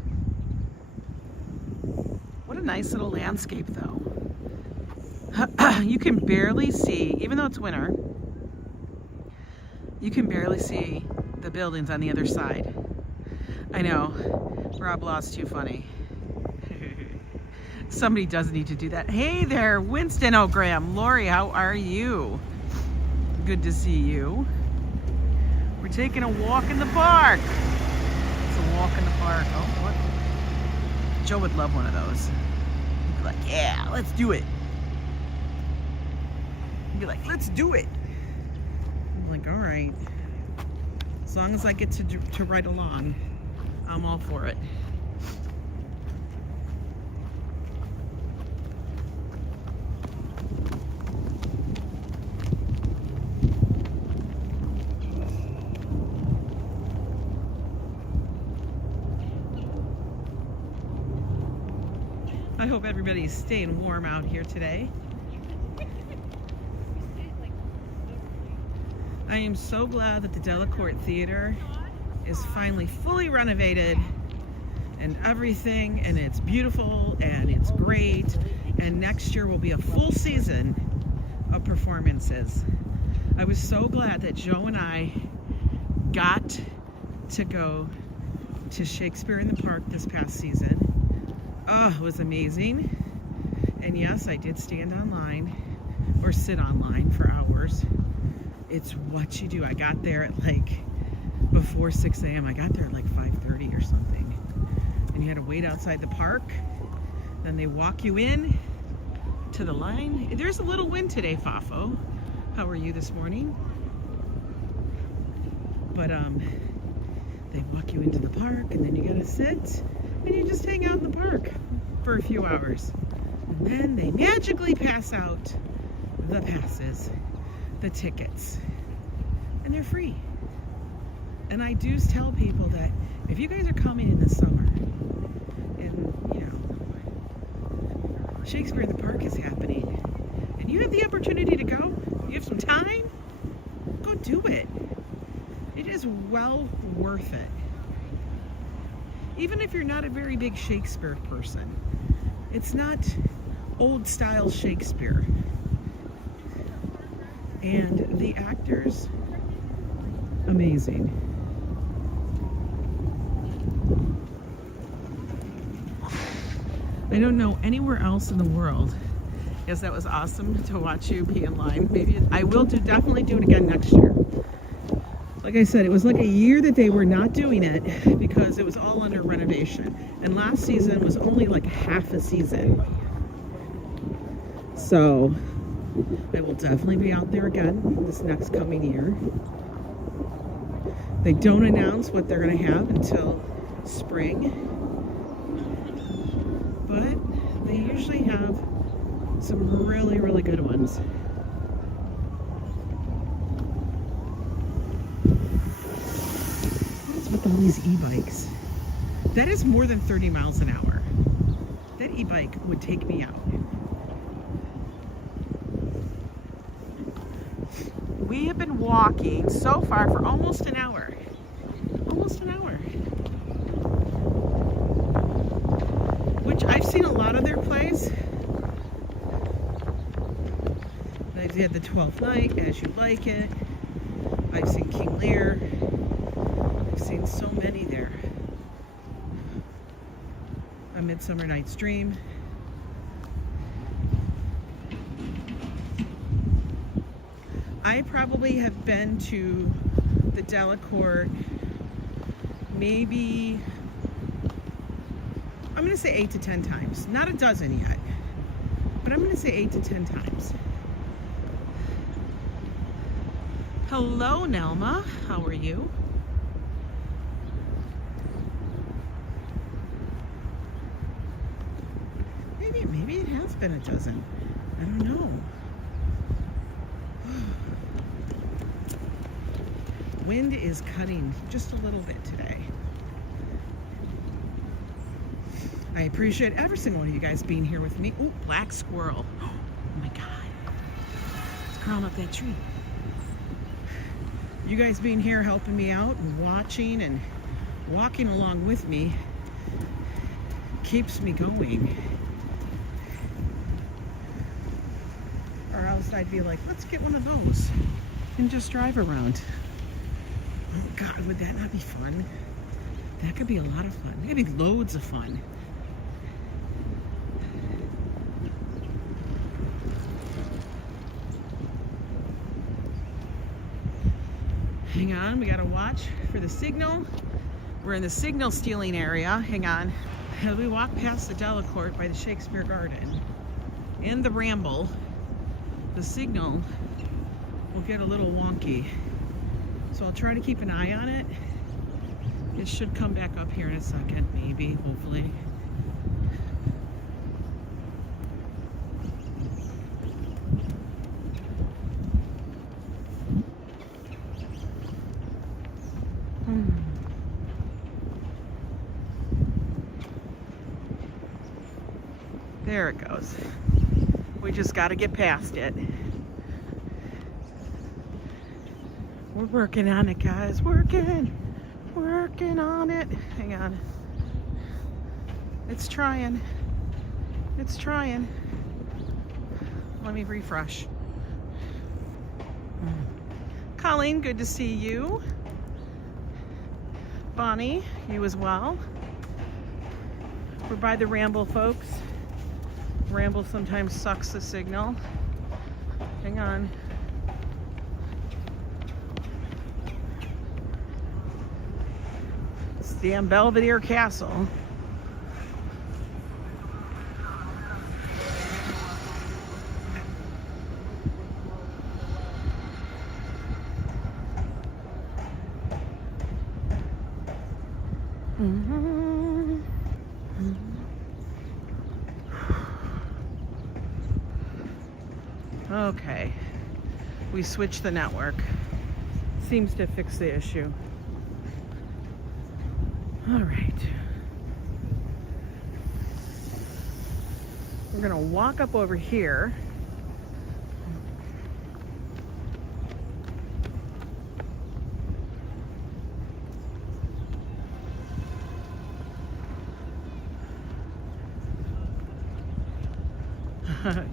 What a nice little landscape though. You can barely see, even though it's winter, you can barely see the buildings on the other side. I know, Rob Law's too funny. Somebody does need to do that. Hey there, Winston O'Graham. Lori, how are you? Good to see you. We're taking a walk in the park. It's a walk in the park. Oh, what? Joe would love one of those. He'd be like, yeah, let's do it. He'd be like, let's do it. I'm like, all right. As long as I get to ride along, I'm all for it. I hope everybody's staying warm out here today. I am so glad that the Delacorte Theater is finally fully renovated and everything, and it's beautiful and it's great, and next year will be a full season of performances. I was so glad that Joe and I got to go to Shakespeare in the Park this past season. Oh, it was amazing. And yes, I did stand online or sit online for hours. It's what you do. I got there at like before 6 a.m. I got there at like 5:30 or something. And you had to wait outside the park. Then they walk you in to the line. There's a little wind today, Fafo. How are you this morning? But they walk you into the park, and then you gotta sit and you just hang out in the park for a few hours. And then they magically pass out the passes, the tickets, and they're free. And I do tell people that if you guys are coming in the summer, and you know, Shakespeare in the Park is happening, and you have the opportunity to go, you have some time, go do it. It is well worth it. Even if you're not a very big Shakespeare person, it's not old style Shakespeare. And the actors, amazing. I don't know anywhere else in the world. Yes, that was awesome to watch you be in line. Maybe I will definitely do it again next year. Like I said, it was like a year that they were not doing it because it was all under renovation. And last season was only like half a season. So I will definitely be out there again this next coming year. They don't announce what they're going to have until spring. But they usually have some really, really good ones. What's with all these e-bikes? That is more than 30 miles an hour. That e-bike would take me out. We have been walking so far for almost an hour. Almost an hour. Which I've seen a lot of their plays. I've had the 12th Night, As You Like It. I've seen King Lear. I've seen so many there. A Midsummer Night's Dream. I probably have been to the Delacorte maybe, I'm going to say 8 to 10 times. Not a dozen yet, but I'm going to say 8 to 10 times. Hello, Nelma. How are you? Maybe it has been a dozen. I don't know. Wind is cutting just a little bit today. I appreciate every single one of you guys being here with me. Ooh, black squirrel. Oh my God. It's crawling up that tree. You guys being here helping me out and watching and walking along with me keeps me going. Or else I'd be like, let's get one of those and just drive around. Oh God, would that not be fun? That could be a lot of fun. That could be loads of fun. Hang on, we gotta watch for the signal. We're in the signal stealing area. Hang on. As we walk past the Delacorte by the Shakespeare Garden and the Ramble, the signal will get a little wonky. So I'll try to keep an eye on it. It should come back up here in a second, maybe, hopefully. There it goes. We just got to get past it. We're working on it, guys. Working on it. Hang on. It's trying. It's trying. Let me refresh. Colleen, good to see you. Bonnie, you as well. We're by the Ramble, folks. Ramble sometimes sucks the signal. Hang on. It's the Belvedere Castle. Mm-hmm. Okay, we switched the network. Seems to fix the issue. All right. We're gonna walk up over here.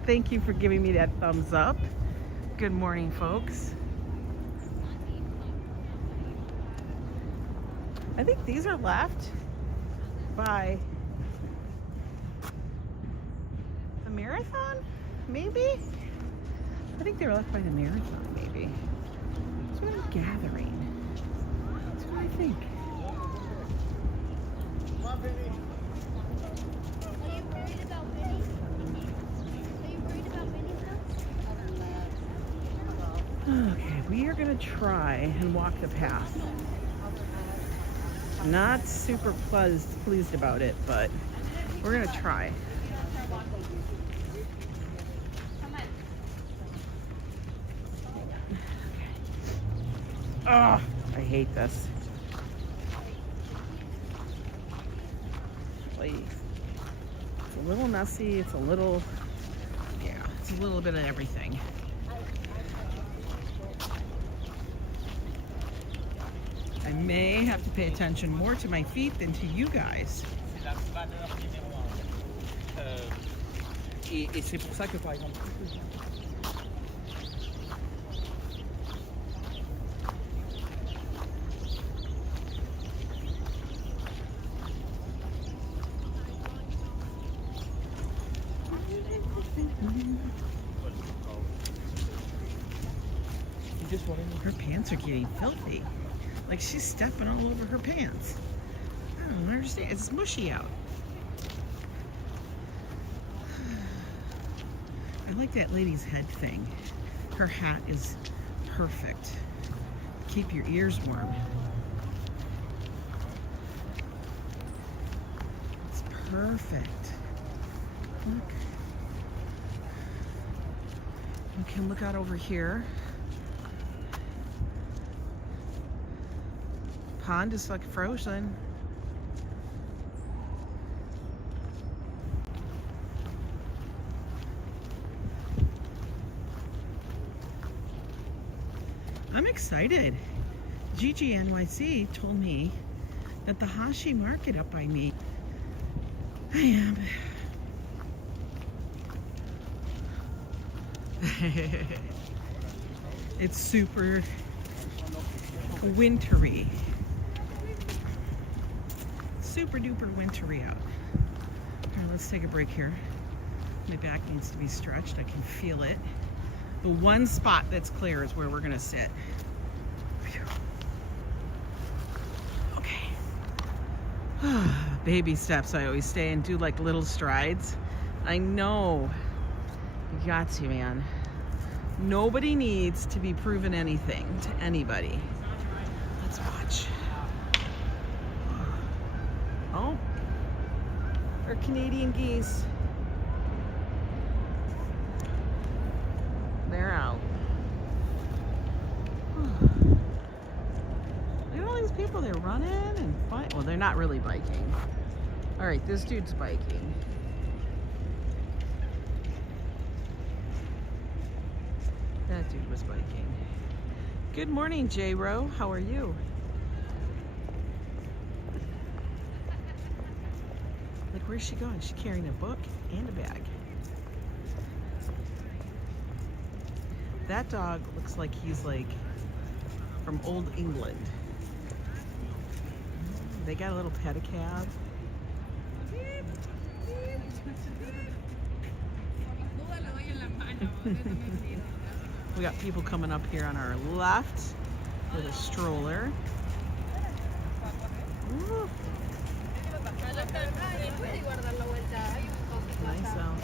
Thank you for giving me that thumbs up. Good morning, folks. I think these are left by the marathon, maybe? I think they were left by the marathon, maybe. That's what I'm gathering. That's what I think. Okay, we are gonna try and walk the path. Not super pleased about it, but we're gonna try. Oh, I hate this. Like, it's a little messy, it's a little, yeah, it's a little bit of everything. I may have to pay attention more to my feet than to you guys. Et c'est pour ça que par exemple. Her pants are getting filthy. Like she's stepping all over her pants. I don't understand. It's mushy out. I like that lady's head thing. Her hat is perfect. Keep your ears warm. It's perfect. Look. You can look out over here. Pond is like frozen. I'm excited. Gigi NYC told me that the Hashi market up by me. I am. It's super wintry. Super duper wintry out. All right, let's take a break here. My back needs to be stretched. I can feel it. The one spot that's clear is where we're gonna sit. Okay. Baby steps. I always stay and do like little strides. I know. You got to, man. Nobody needs to be proven anything to anybody. Let's watch. Oh, our Canadian geese. They're out. Look at all these people. They're running and fighting. Well, they're not really biking. All right, this dude's biking. That dude was biking. Good morning, J-Ro. How are you? Like, where's she going? She's carrying a book and a bag. That dog looks like he's like from old England. They got a little pedicab. We got people coming up here on our left with a stroller. Ooh. Nice out.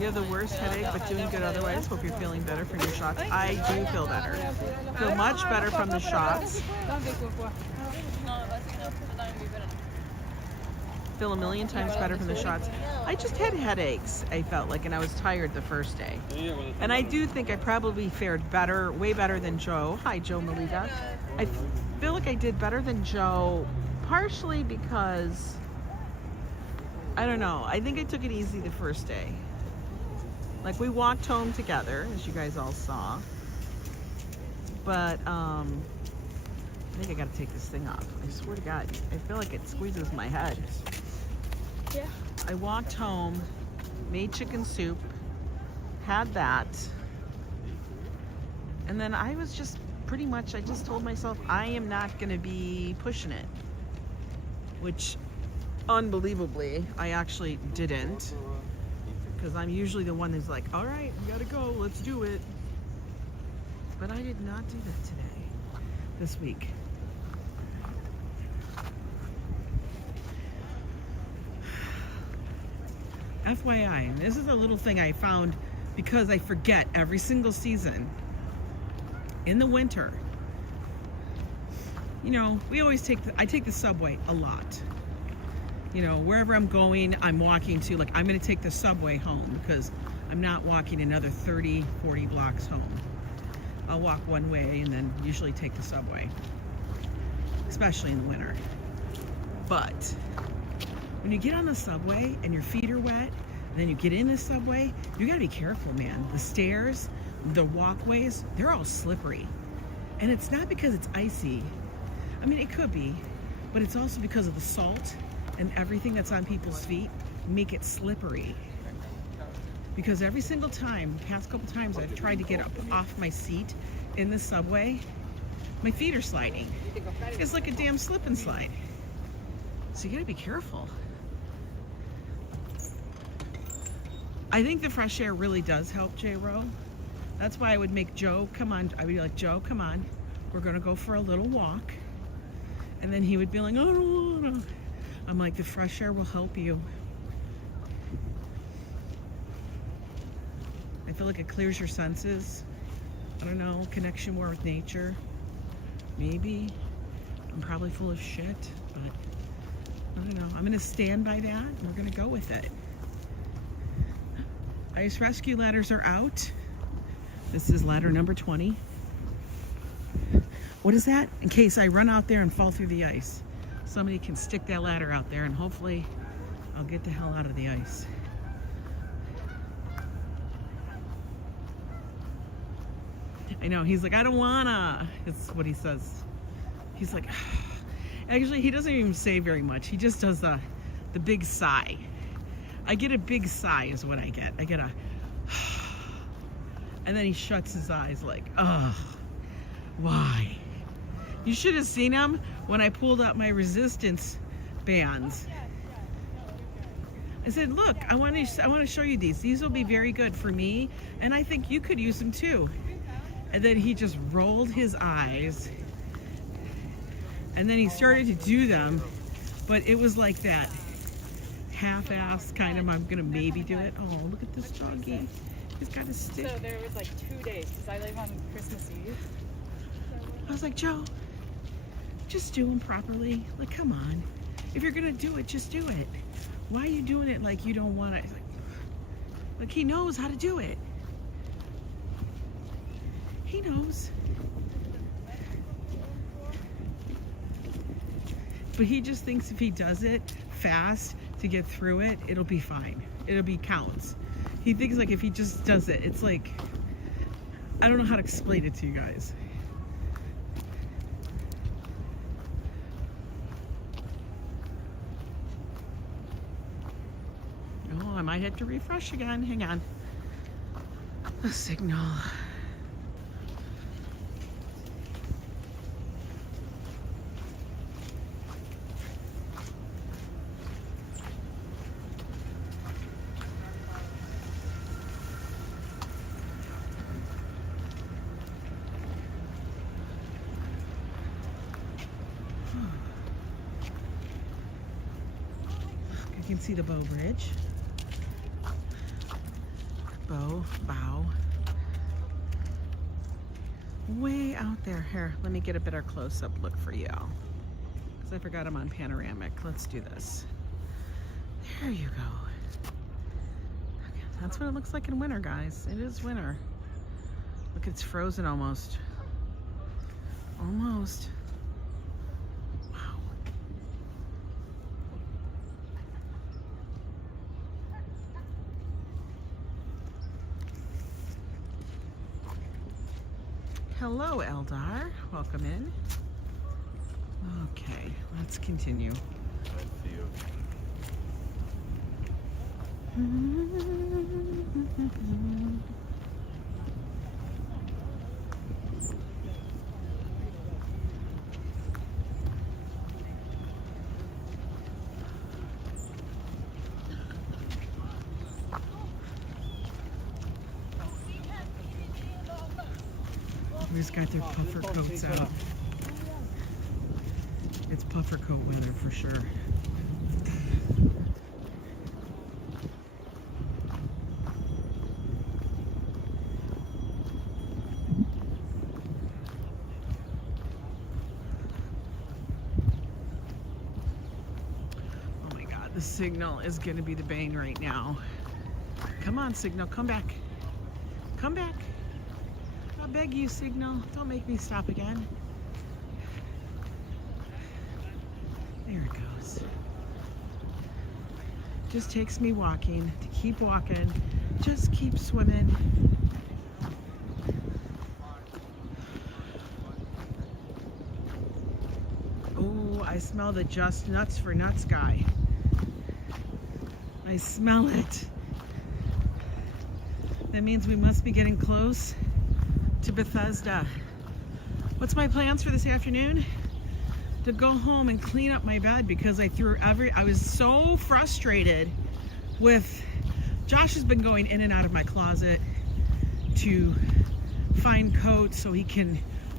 You have the worst headache, but doing good otherwise. Hope you're feeling better from your shots. I do feel better. Feel much better from the shots. Feel a million times better from the shots. I just had headaches, I felt like, and I was tired the first day. And I do think I probably fared better, way better than Joe. Hi, Joe Malika. I feel like I did better than Joe, partially because, I don't know, I think I took it easy the first day. Like, we walked home together, as you guys all saw. But, I think I gotta take this thing off. I swear to God, I feel like it squeezes my head. Yeah. I walked home, made chicken soup, had that, and then I was just pretty much, I just told myself I am not gonna be pushing it. Which, unbelievably, I actually didn't. Because I'm usually the one who's like, all right, we gotta go, let's do it. But I did not do that today, this week. FYI, and this is a little thing I found because I forget every single season. In the winter, you know, we always I take the subway a lot. You know, wherever I'm going, I'm walking to, like, I'm going to take the subway home because I'm not walking another 30, 40 blocks home. I'll walk one way and then usually take the subway, especially in the winter. But when you get on the subway and your feet are wet, and then you get in the subway, you got to be careful, man. The stairs, the walkways, they're all slippery. And it's not because it's icy. I mean, it could be, but it's also because of the salt and everything that's on people's feet make it slippery. Because every single time, past couple times I've tried to get up off my seat in the subway, my feet are sliding. It's like a damn slip and slide. So you gotta be careful. I think the fresh air really does help, J-Ro. That's why I would make Joe come on. I would be like, Joe, come on. We're gonna go for a little walk. And then he would be like, I don't wanna. I'm like, the fresh air will help you. I feel like it clears your senses. I don't know, connection more with nature. Maybe. I'm probably full of shit, but I don't know. I'm gonna stand by that and we're gonna go with it. Ice rescue ladders are out. This is ladder number 20. What is that? In case I run out there and fall through the ice. Somebody can stick that ladder out there and hopefully I'll get the hell out of the ice. I know, he's like, I don't wanna. It's what he says. He's like, actually, he doesn't even say very much. He just does the big sigh. I get a big sigh is what I get. I get a, and then he shuts his eyes like, ugh, why? You should have seen him when I pulled out my resistance bands. I said, look, I want to show you these. These will be very good for me, and I think you could use them too. And then he just rolled his eyes, and then he started to do them, but it was like that half-assed kind of, I'm gonna maybe do it. Oh, look at this doggy. He's got a stick. So there was like 2 days because I leave on Christmas Eve. I was like, Joe, just do them properly. Like, come on. If you're gonna do it, just do it. Why are you doing it like you don't want to? Like he knows how to do it. He knows. But he just thinks if he does it fast to get through it, it'll be fine. It'll be counts. He thinks like if he just does it, it's like, I don't know how to explain it to you guys. Oh, I might have to refresh again. Hang on. The signal. You can see the Bow Bridge. bow. Way out there. Here, let me get a better close-up look for you. Because I forgot I'm on panoramic. Let's do this. There you go. Okay, that's what it looks like in winter, guys. It is winter. Look, it's frozen almost. Almost. Wow. Hello, Eldar. Welcome in. Okay, let's continue. We just got their puffer coats out. It's puffer coat weather for sure. Oh my God, the signal is going to be the bane right now. Come on, signal, come back. Come back. I beg you, signal. Don't make me stop again. There it goes. Just takes me walking to keep walking. Just keep swimming. Oh, I smell the just nuts for nuts guy. I smell it. That means we must be getting close to Bethesda. What's my plans for this afternoon? To go home and clean up my bed because I was so frustrated with, Josh has been going in and out of my closet to find coats so he can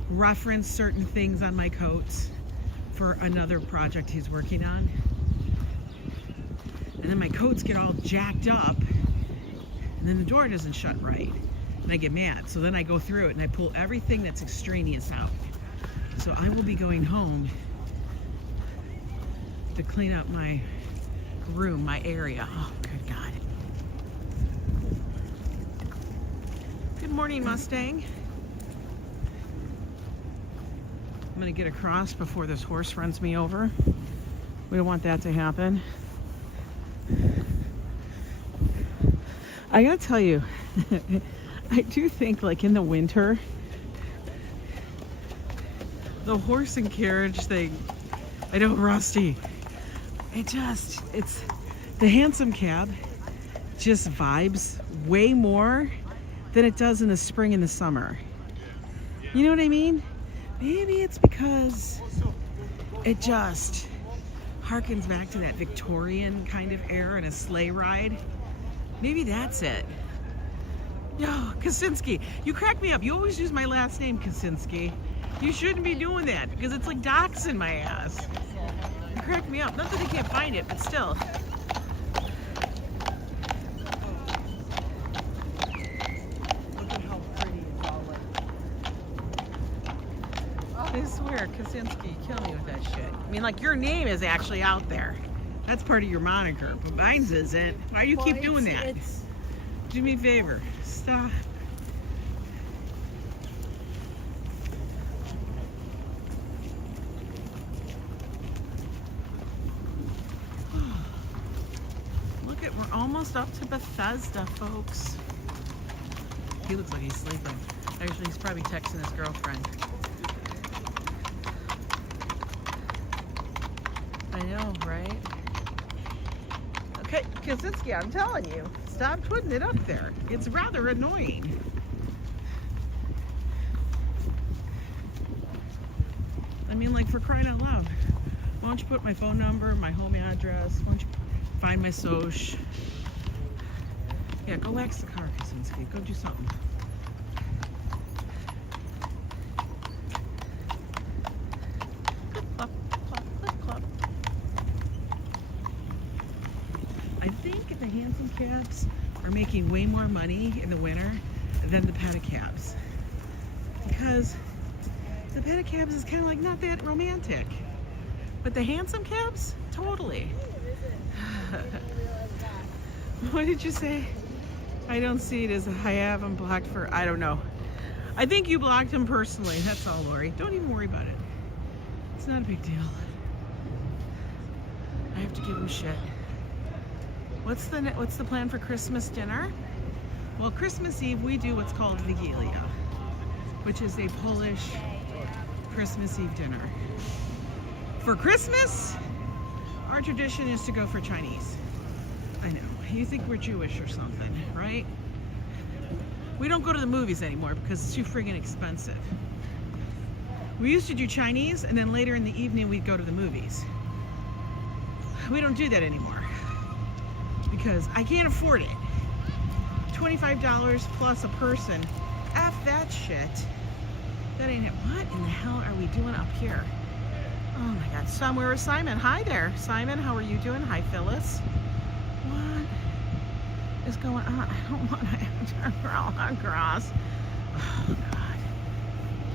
reference certain things on my coats for another project he's working on. And then my coats get all jacked up and then the door doesn't shut right. And I get mad. So then I go through it and I pull everything that's extraneous out. So I will be going home to clean up my room, my area. Oh, good God. Good morning, Mustang. I'm gonna get across before this horse runs me over. We don't want that to happen. I gotta tell you, I do think like in the winter, the horse and carriage thing, I know, Rusty, it's the handsome cab just vibes way more than it does in the spring and the summer. You know what I mean? Maybe it's because it just harkens back to that Victorian kind of era and a sleigh ride. Maybe that's it. Yo, Kosinski, you crack me up. You always use my last name, Kosinski. You shouldn't be doing that because it's like doxing my ass. You crack me up. Not that I can't find it, but still. Look at how pretty it's all like. I swear, Kosinski, kill me with that shit. I mean, like, your name is actually out there. That's part of your moniker, but mine's isn't. Why do you keep doing that? Do me a favor. Stop. Look at, we're almost up to Bethesda, folks. He looks like he's sleeping. Actually, he's probably texting his girlfriend. I know, right? Okay, Kosinski, I'm telling you, stop putting it up there. It's rather annoying. I mean, like, for crying out loud. Why don't you put my phone number, my home address? Why don't you find my soc? Yeah, go wax the car, Kosinski. Go do something. Clip, clop, clop, clip, clop. I think the handsome cabs are making way more money in the winter than the pedicabs. Because the pedicabs is kind of like not that romantic. But the handsome cabs, totally. What did you say? I don't see it as I have him blocked for, I don't know. I think you blocked him personally. That's all, Lori. Don't even worry about it. It's not a big deal. I have to give him shit. What's the plan for Christmas dinner? Well, Christmas Eve we do what's called Vigilia, which is a Polish Christmas Eve dinner. For Christmas, our tradition is to go for Chinese. I know, you think we're Jewish or something, right? We don't go to the movies anymore because it's too friggin' expensive. We used to do Chinese and then later in the evening we'd go to the movies. We don't do that anymore because I can't afford it. $25 plus a person. F that shit. That ain't it. What in the hell are we doing up here? Oh my God, somewhere is Simon. Hi there, Simon. How are you doing? Hi, Phyllis. What is going on? I don't want to turn across. Oh God.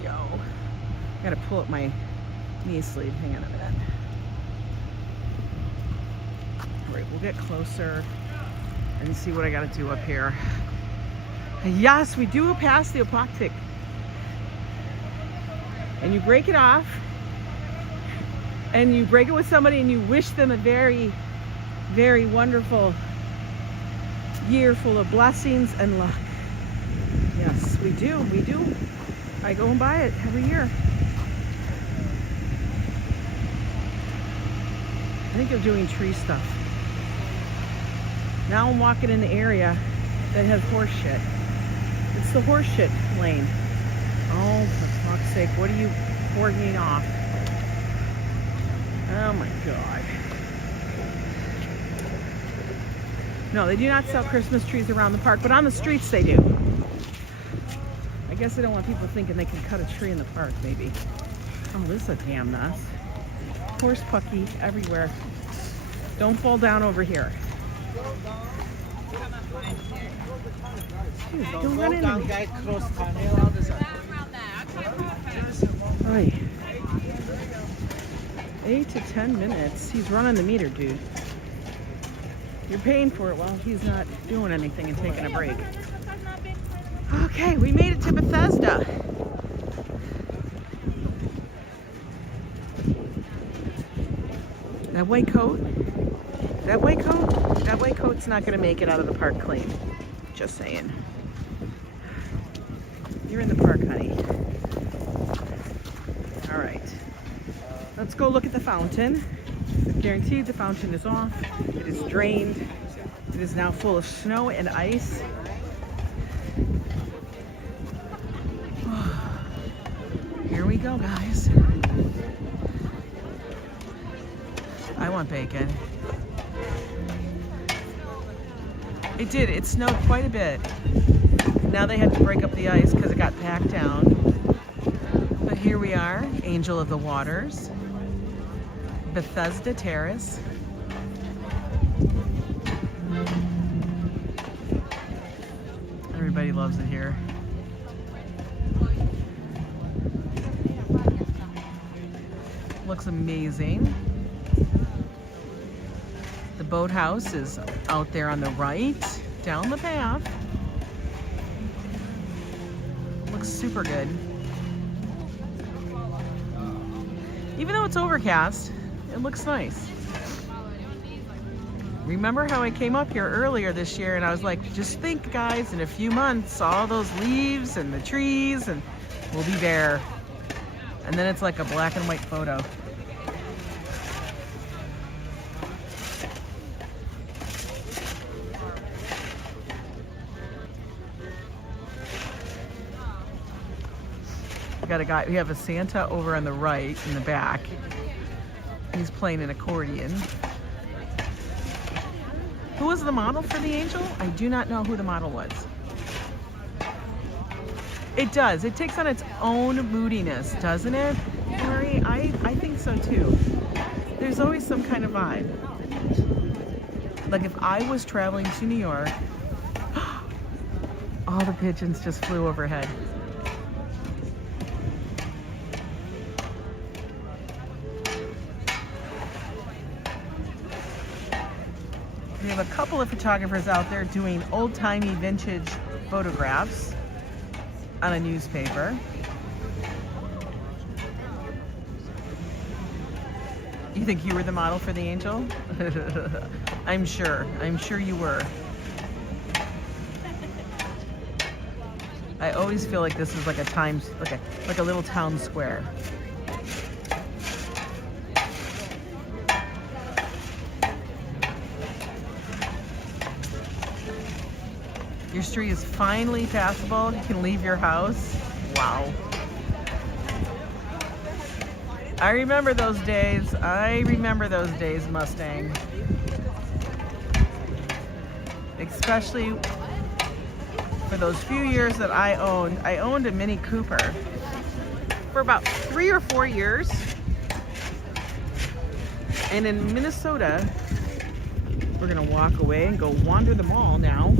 Yo. I gotta pull up my knee sleeve. Hang on a minute. All right, we'll get closer and see what I gotta do up here. Yes, we do pass the apoptic. And you break it off. And you break it with somebody and you wish them a very, very wonderful year full of blessings and luck. Yes, we do. We do. I go and buy it every year. I think they're doing tree stuff. Now I'm walking in the area that has horse shit. It's the horse shit lane. Oh, for fuck's sake, what are you cordoning off? Oh my God. No, they do not sell Christmas trees around the park, but on the streets they do. I guess I don't want people thinking they can cut a tree in the park, maybe. Oh, this is a damn mess. Horse pucky everywhere. Don't fall down over here. Dude, don't run into me. Right. 8 to 10 minutes. He's running the meter, dude. You're paying for it while he's not doing anything and taking a break. Okay, we made it to Bethesda. That white coat, that white coat's not gonna make it out of the park clean. Just saying. You're in the park, honey. All right. Let's go look at the fountain. Guaranteed the fountain is off. It is drained. It is now full of snow and ice. Here we go, guys. I want bacon. It did. It snowed quite a bit. Now they had to break up the ice because it got packed down. But here we are, Angel of the Waters. Bethesda Terrace. Everybody loves it here. Looks amazing. The boathouse is out there on the right, down the path. Looks super good. Even though it's overcast, it looks nice. Remember how I came up here earlier this year and I was like, just think guys, in a few months, all those leaves and the trees and we'll be there. And then it's like a black and white photo. Got a guy, we have a Santa over on the right in the back. He's playing an accordion. Who was the model for the angel? I do not know who the model was. It does. It takes on its own moodiness, doesn't it, Murray? I think so too. There's always some kind of vibe. Like if I was traveling to New York All the pigeons just flew overhead. We have a couple of photographers out there doing old-timey vintage photographs on a newspaper. You think you were the model for the Angel? I'm sure you were. I always feel like this is like like a little town square. Your street is finally passable. You can leave your house. Wow. I remember those days. Mustang. Especially for those few years that I owned a Mini Cooper for about 3 or 4 years. And in Minnesota, we're gonna walk away and go wander the mall now.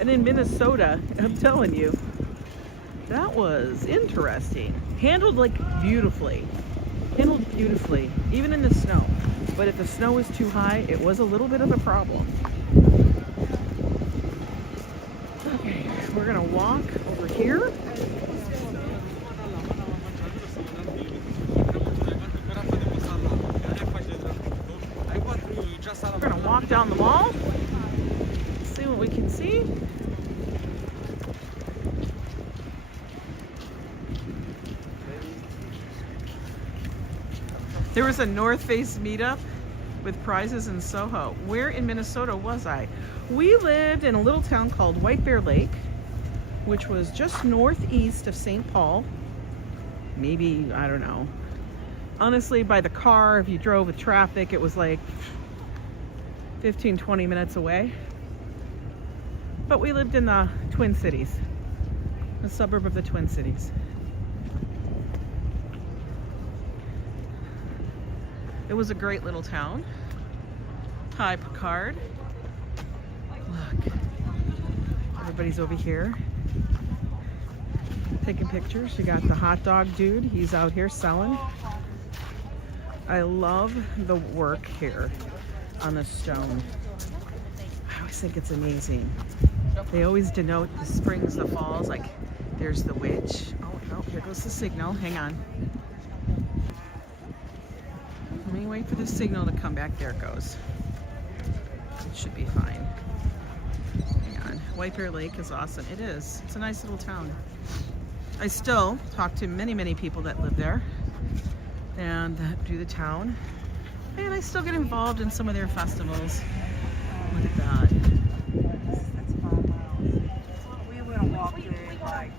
And in Minnesota, I'm telling you, that was interesting. Handled beautifully, even in the snow. But if the snow was too high, it was a little bit of a problem. Okay, we're gonna walk over here. We're gonna walk down the mall, see what we can see. There was a North Face meetup with prizes in Soho. Where in Minnesota was I? We lived in a little town called White Bear Lake, which was just northeast of St. Paul. Maybe, I don't know. Honestly, by the car, if you drove with traffic, it was like 15, 20 minutes away. But we lived in the Twin Cities, a suburb of the Twin Cities. It was a great little town. Hi, Picard. Look, everybody's over here taking pictures. You got the hot dog dude. He's out here selling. I love the work here on the stone. I always think it's amazing. They always denote the springs, the falls. Like, there's the witch. Oh, no, here goes the signal. Hang on. Let me wait for the signal to come back. There it goes. It should be fine. Hang on. White Bear Lake is awesome. It is. It's a nice little town. I still talk to many, many people that live there and that do the town. And I still get involved in some of their festivals. Look at that. That's 5 miles. We would have walked it like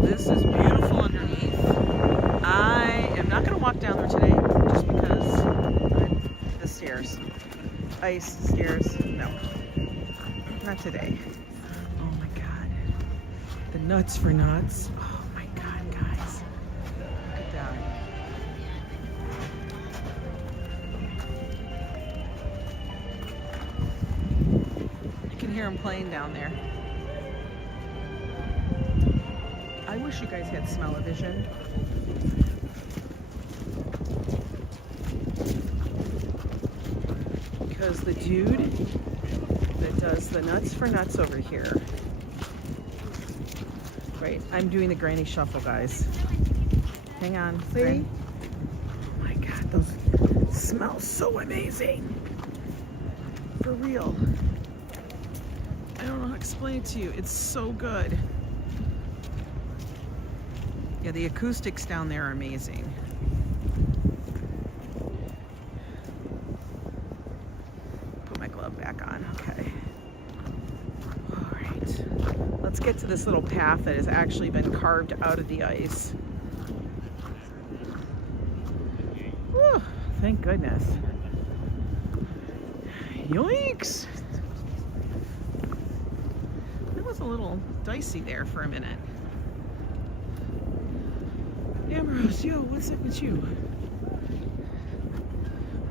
This is beautiful underneath. I am not going to walk down there today just because the stairs. Ice stairs. No. Not today. Oh my god. The nuts for nuts. Oh my god, guys. Look at that. You can hear them playing down there. I wish you guys had smell-o-vision. Because the dude that does the nuts for nuts over here. Wait, I'm doing the granny shuffle, guys. Hang on. See? Oh my god, those smell so amazing. For real. I don't know how to explain it to you. It's so good. Yeah, the acoustics down there are amazing. Put my glove back on. Okay. All right. Let's get to this little path that has actually been carved out of the ice. Whew, thank goodness. Yoinks! That was a little dicey there for a minute. Ambrose, yo, what's up with you?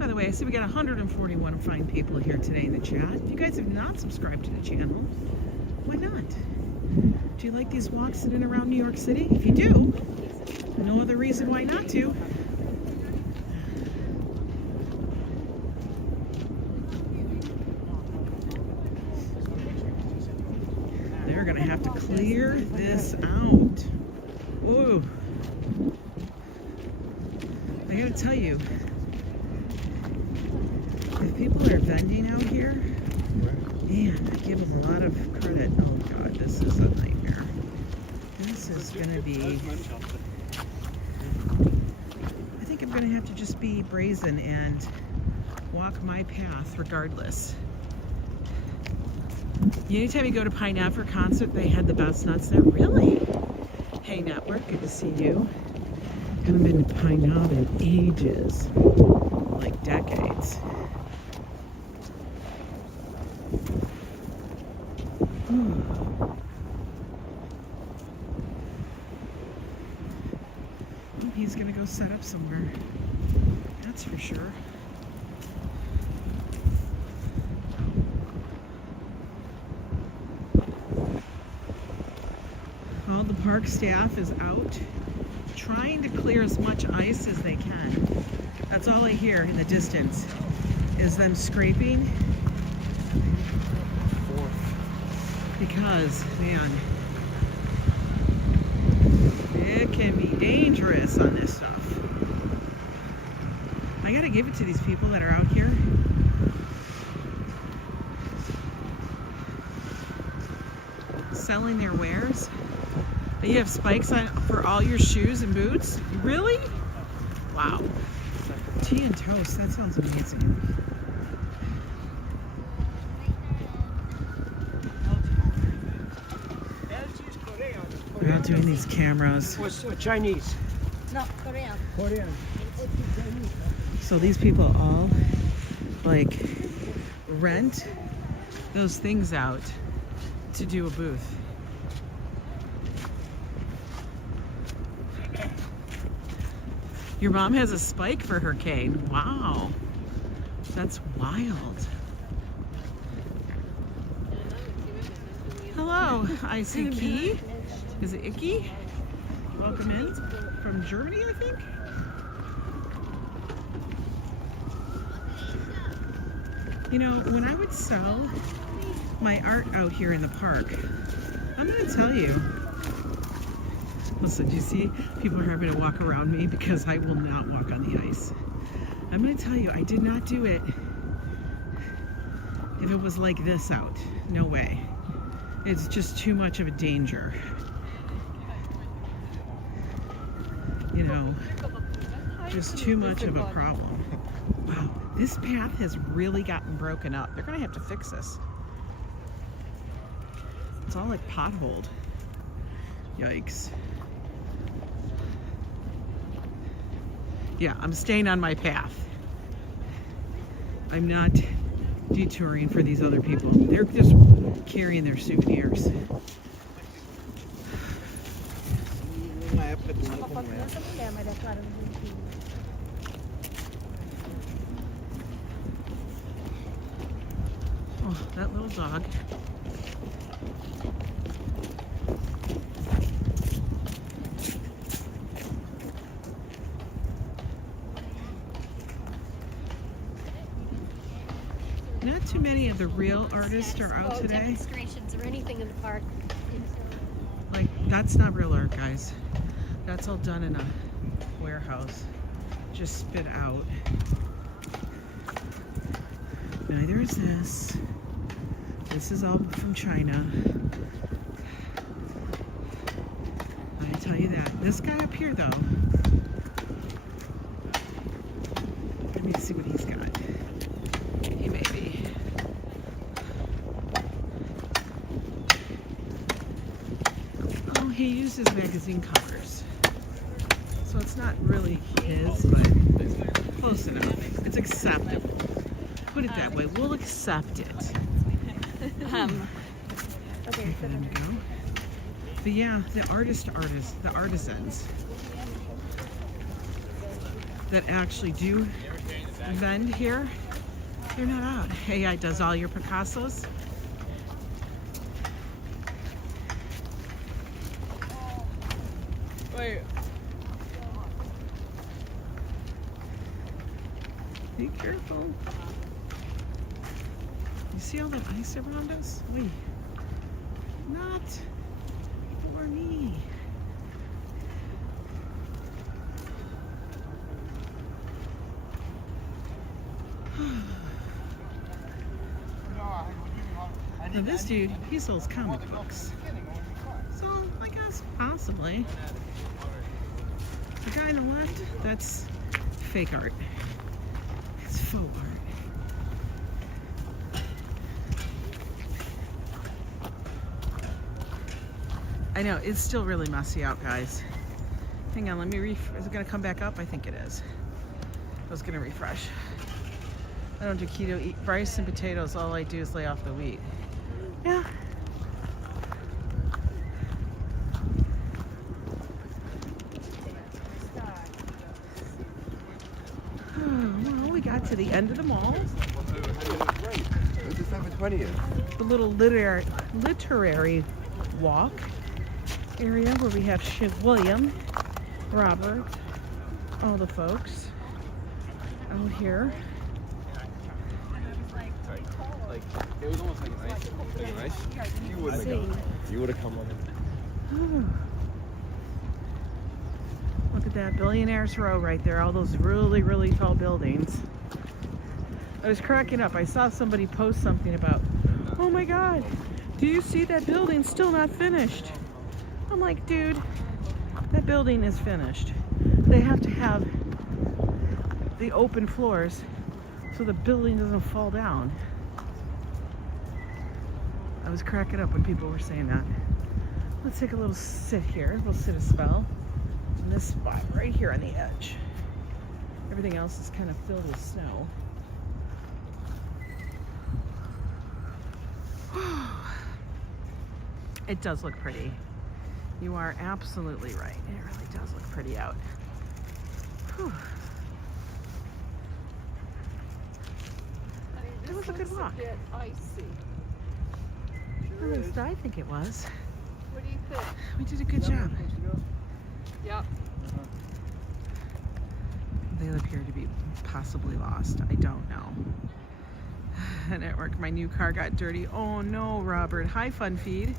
By the way, I see we got 141 fine people here today in the chat. If you guys have not subscribed to the channel, why not? Do you like these walks in and around New York City? If you do, no other reason why not to. They're gonna have to clear this out. Ooh. I gotta tell you, if people are vending out here, man, I give them a lot of credit. Oh God, this is a nightmare. This is gonna be, I think I'm gonna have to just be brazen and walk my path regardless. Anytime you go to Pine Ave for concert, they had the best nuts there. Really? Hey Network, good to see you. Haven't been to Pine Ave in ages, like decades. Oh, he's gonna go set up somewhere. That's for sure. All the park staff is out trying to clear as much ice as they can. That's all I hear in the distance is them scraping. Because, man, it can be dangerous on this stuff. I gotta give it to these people that are out here. Selling their wares. You have spikes on for all your shoes and boots? Really? Wow. Tea and toast, that sounds amazing. We're out doing these cameras. What's Chinese? No, Korean. Korean. So these people all like rent those things out to do a booth. Your mom has a spike for her cane. Wow. That's wild. Hello, I see Key. Is it Icky? Welcome in from Germany, I think. You know, when I would sell my art out here in the park, I'm gonna tell you, listen, do you see people are having to walk around me because I will not walk on the ice. I'm gonna tell you, I did not do it if it was like this out. No way. It's just too much of a danger. You know, just too much of a problem. Wow, this path has really gotten broken up. They're gonna have to fix this. It's all like potholed. Yikes. Yeah, I'm staying on my path. I'm not detouring for these other people. They're just carrying their souvenirs. Oh, that little dog. Not too many of the real artists are out today. Demonstrations or anything in the park. Like, that's not real art, guys. That's all done in a warehouse. Just spit out. Neither is this. This is all from China. I tell you that. This guy up here, though. Let me see what he's got. He may be. Oh, he uses magazine covers. So it's not really his, but close enough. It's acceptable. Put it that way. We'll accept it. Okay, There we go. But yeah, the artisans that actually do vend here. They're not out. AI does all your Picassos. Wait. Be careful. You see all that ice around us? Wait. Not for me. Now this dude, he sells comic books. So I guess possibly. The guy on the left, that's fake art. It's faux art. I know, it's still really messy out, guys. Hang on, let me is it gonna come back up? I think it is. I was gonna refresh. I don't do keto, eat rice and potatoes. All I do is lay off the wheat. Yeah. Well, we got to the end of the mall. It's December 20th. The little literary walk area where we have William, Robert, all the folks out here. It was almost like an ice. You wouldn't have gone. You would have come on it. Oh. Look at that Billionaires Row right there. All those really, really tall buildings. I was cracking up. I saw somebody post something about, oh my God, do you see that building still not finished? I'm like, dude, that building is finished. They have to have the open floors so the building doesn't fall down. I was cracking up when people were saying that. Let's take a little sit here. We'll sit a spell in this spot right here on the edge. Everything else is kind of filled with snow. It does look pretty. You are absolutely right. It really does look pretty out. Whew. It was a good walk. Bit icy. At least I think it was. What do you think? We did a good job. Yep. They appear to be possibly lost. I don't know. And at work, my new car got dirty. Oh no, Robert. Hi, Fun Feed.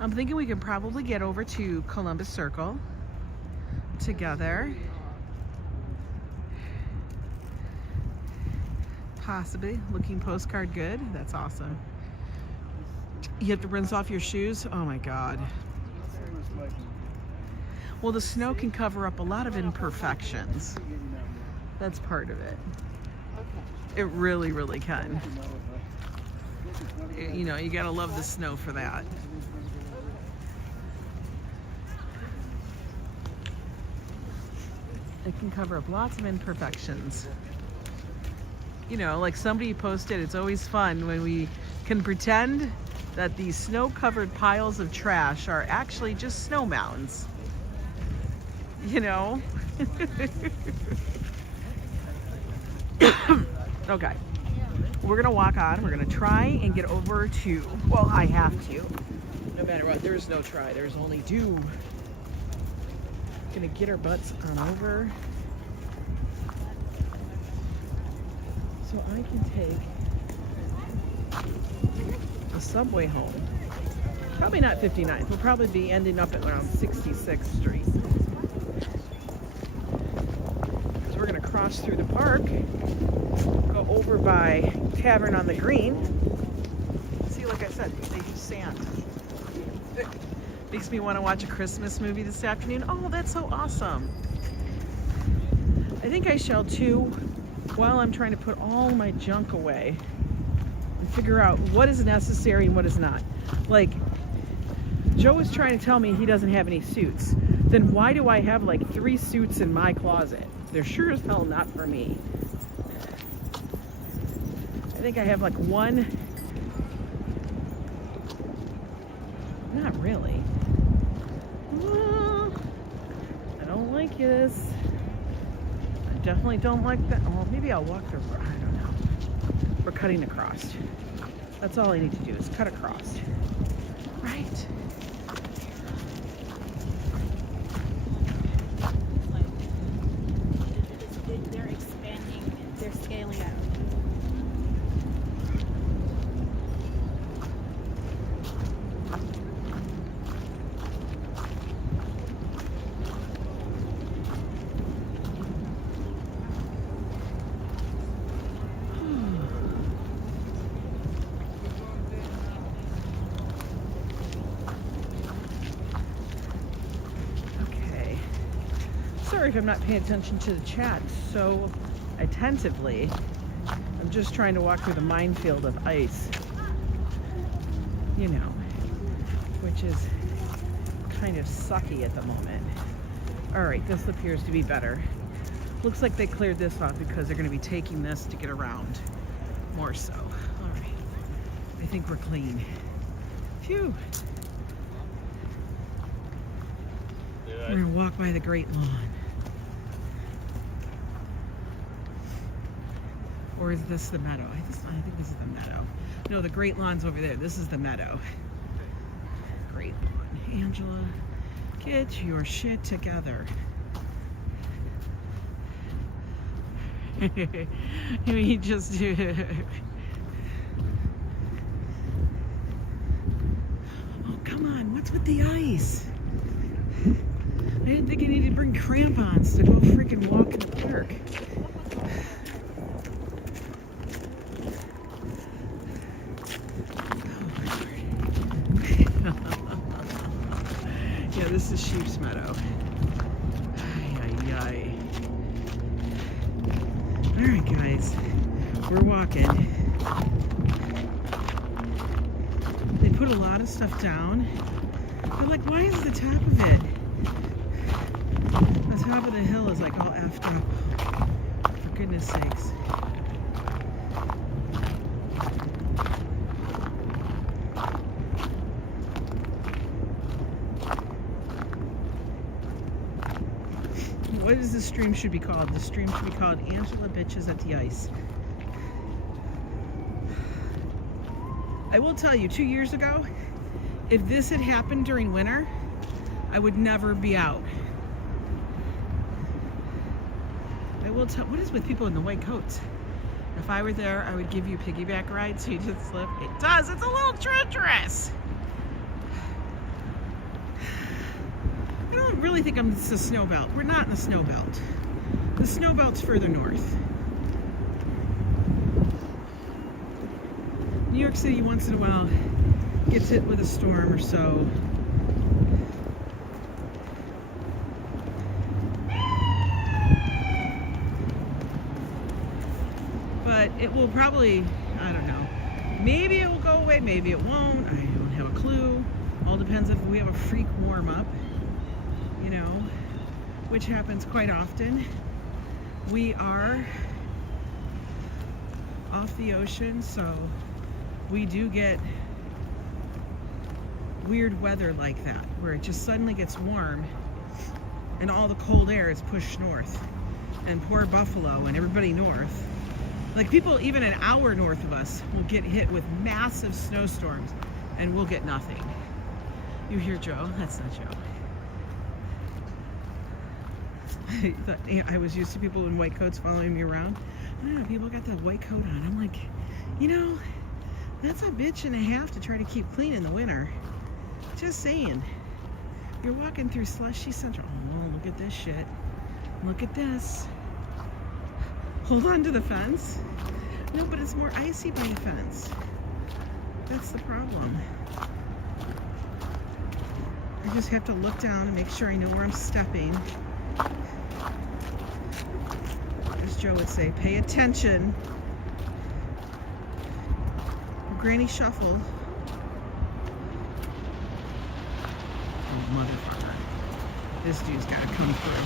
I'm thinking we can probably get over to Columbus Circle together. Possibly. Looking postcard good. That's awesome. You have to rinse off your shoes. Oh my God. Well, the snow can cover up a lot of imperfections. That's part of it. It really, really can. You know, you gotta love the snow for that. It can cover up lots of imperfections. You know, like somebody posted, it's always fun when we can pretend that these snow-covered piles of trash are actually just snow mounds. You know? Okay. We're gonna walk on. We're gonna try and get over to, well, I have to. No matter what, there's no try. There's only do. Gonna get our butts on over. So I can take a subway home. Probably not 59th. We'll probably be ending up at around 66th Street. So we're gonna cross through the park, go over by Tavern on the Green. See, like I said, they use sand. Makes me want to watch a Christmas movie this afternoon. Oh, that's so awesome. I think I shall too, while I'm trying to put all my junk away and figure out what is necessary and what is not. Like, Joe is trying to tell me he doesn't have any suits. Then why do I have like 3 suits in my closet? They're sure as hell not for me. I think I have like 1. Not really. I don't like this. I definitely don't like that. Well, maybe I'll walk through. I don't know. We're cutting across. That's all I need to do is cut across. Right. They're expanding. They're scaling out. Sorry if I'm not paying attention to the chat so attentively. I'm just trying to walk through the minefield of ice, you know, which is kind of sucky at the moment. All right, this appears to be better. Looks like they cleared this off because they're going to be taking this to get around more so. All right, I think we're clean. Phew. We're going to walk by the Great Lawn. Or is this the meadow? I think this is the meadow. No, the Great Lawn's over there. This is the meadow. Great Lawn. Angela, get your shit together. He just... Oh, come on. What's with the ice? I didn't think I needed to bring crampons to go freaking walk in the park. Yeah, this is Sheep's Meadow. Ay. Alright guys, we're walking. They put a lot of stuff down. But like, why is the top of it? The top of the hill is like all effed up. For goodness sakes. What is the stream should be called? The stream should be called Angela Bitches at the Ice. I will tell you, 2 years ago, if this had happened during winter, I would never be out. I will tell, what is with people in the white coats? If I were there, I would give you a piggyback ride so you just slip. It does, it's a little treacherous. I don't really think it's the snow belt. We're not in the snow belt. The snow belt's further north. New York City once in a while gets hit with a storm or so. But it will probably, I don't know, maybe it will go away, maybe it won't. I don't have a clue. All depends if we have a freak warm up, you know, which happens quite often. We are off the ocean, so we do get weird weather like that, where it just suddenly gets warm and all the cold air is pushed north. And poor Buffalo and everybody north, like people even an hour north of us, will get hit with massive snowstorms and we'll get nothing. You hear Joe? That's not Joe. I was used to people in white coats following me around. I don't know, people got that white coat on. I'm like, you know, that's a bitch and a half to try to keep clean in the winter. Just saying. You're walking through slushy central. Oh, look at this shit. Look at this. Hold on to the fence. No, but it's more icy by the fence. That's the problem. I just have to look down and make sure I know where I'm stepping. As Joe would say, pay attention. Granny shuffle. Oh, motherfucker. This dude's gotta come through.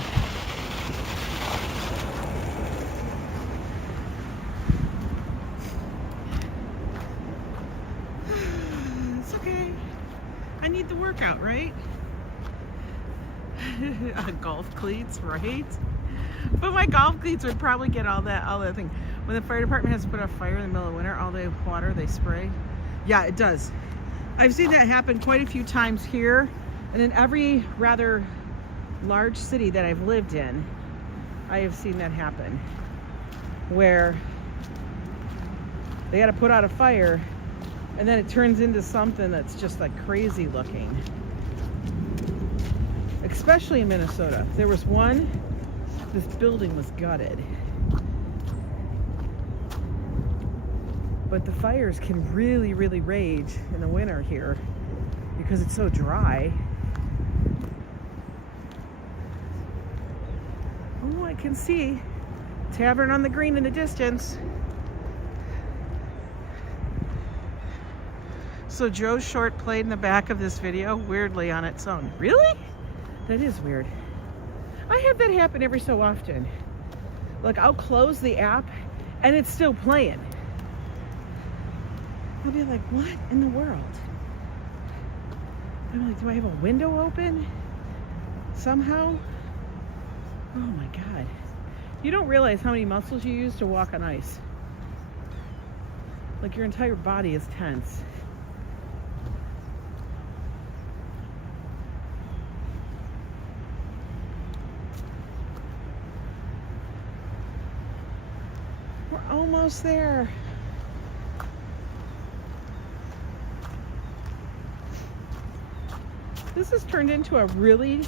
It's okay. I need the workout, right? Golf cleats, right? But my golf cleats would probably get all that thing. When the fire department has to put out a fire in the middle of winter, all the water they spray. Yeah, it does. I've seen that happen quite a few times here, and in every rather large city that I've lived in, I have seen that happen, where they got to put out a fire, and then it turns into something that's just like crazy looking. Especially in Minnesota. There was one, this building was gutted. But the fires can really, really rage in the winter here because it's so dry. Oh, I can see Tavern on the Green in the distance. So Joe's short played in the back of this video, weirdly on its own. Really? That is weird. I have that happen every so often. Like, I'll close the app and it's still playing. I'll be like, what in the world? I'm like, do I have a window open somehow? Oh my God. You don't realize how many muscles you use to walk on ice. Like, your entire body is tense. We're almost there. This has turned into a really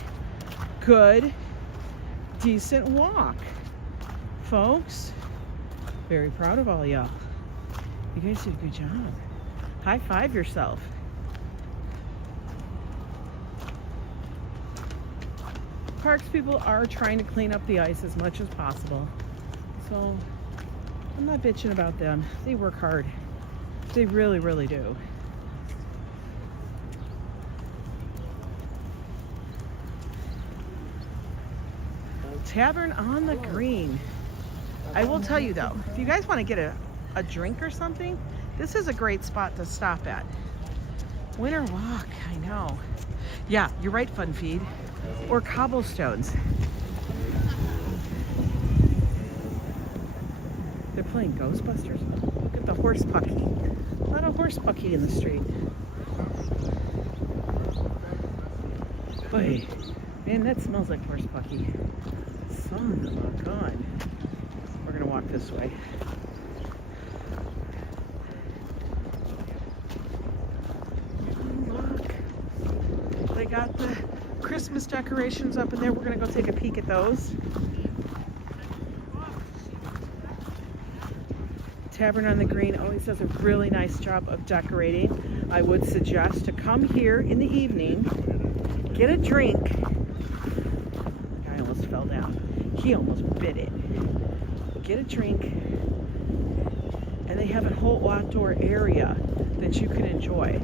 good, decent walk, folks. Very proud of all y'all. You guys did a good job. High five yourself. Parks people are trying to clean up the ice as much as possible. So I'm not bitching about them. They work hard. They really, really do. Tavern on the Green. I will tell you though, if you guys want to get a drink or something, this is a great spot to stop at. Winter walk, I know. Yeah, you're right, Fun Feed. Or cobblestones. They're playing Ghostbusters. Look at the horse pucky. A lot of horse pucky in the street. Boy, man, that smells like horse pucky. Son of a gun. We're gonna walk this way. Look, they got the Christmas decorations up in there. We're gonna go take a peek at those. Tavern on the Green always does a really nice job of decorating. I would suggest to come here in the evening, get a drink. The guy almost fell down. He almost bit it. Get a drink, and they have a whole outdoor area that you can enjoy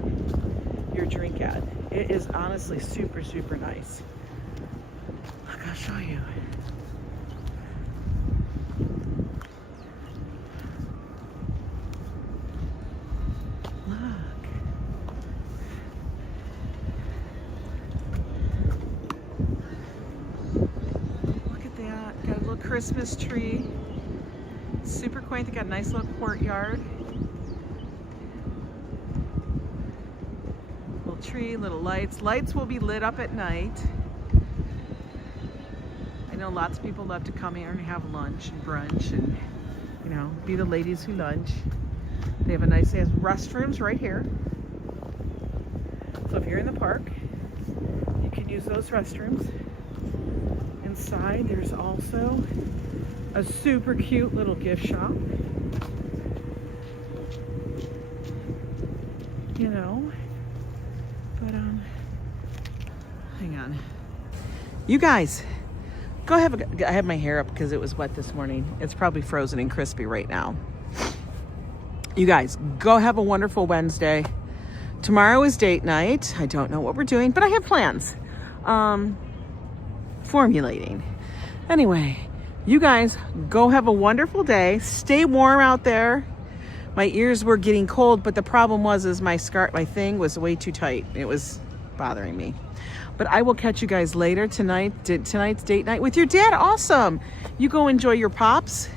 your drink at. It is honestly super, super nice. Look, I'll show you. Christmas tree, super quaint. They got a nice little courtyard, little tree, little lights. Lights will be lit up at night. I know lots of people love to come here and have lunch and brunch and, you know, be the ladies who lunch. They have they have restrooms right here. So if you're in the park, you can use those restrooms. Inside, there's also a super cute little gift shop. You know, but hang on. You guys, go have I have my hair up because it was wet this morning. It's probably frozen and crispy right now. You guys, go have a wonderful Wednesday. Tomorrow is date night. I don't know what we're doing, but I have plans. Formulating. Anyway, you guys go have a wonderful day. Stay warm out there. My ears were getting cold, but the problem was my thing was way too tight. It was bothering me. But I will catch you guys later tonight. Tonight's date night with your dad. Awesome. You go enjoy your pops.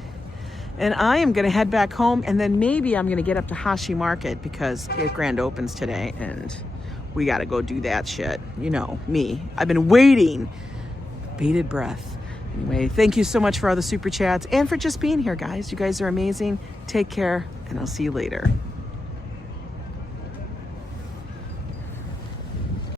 And I am going to head back home. And then maybe I'm going to get up to Hashi Market because it grand opens today. And we got to go do that shit. You know, me. I've been waiting. Bated breath. Anyway, thank you so much for all the super chats and for just being here, guys. You guys are amazing. Take care, and I'll see you later.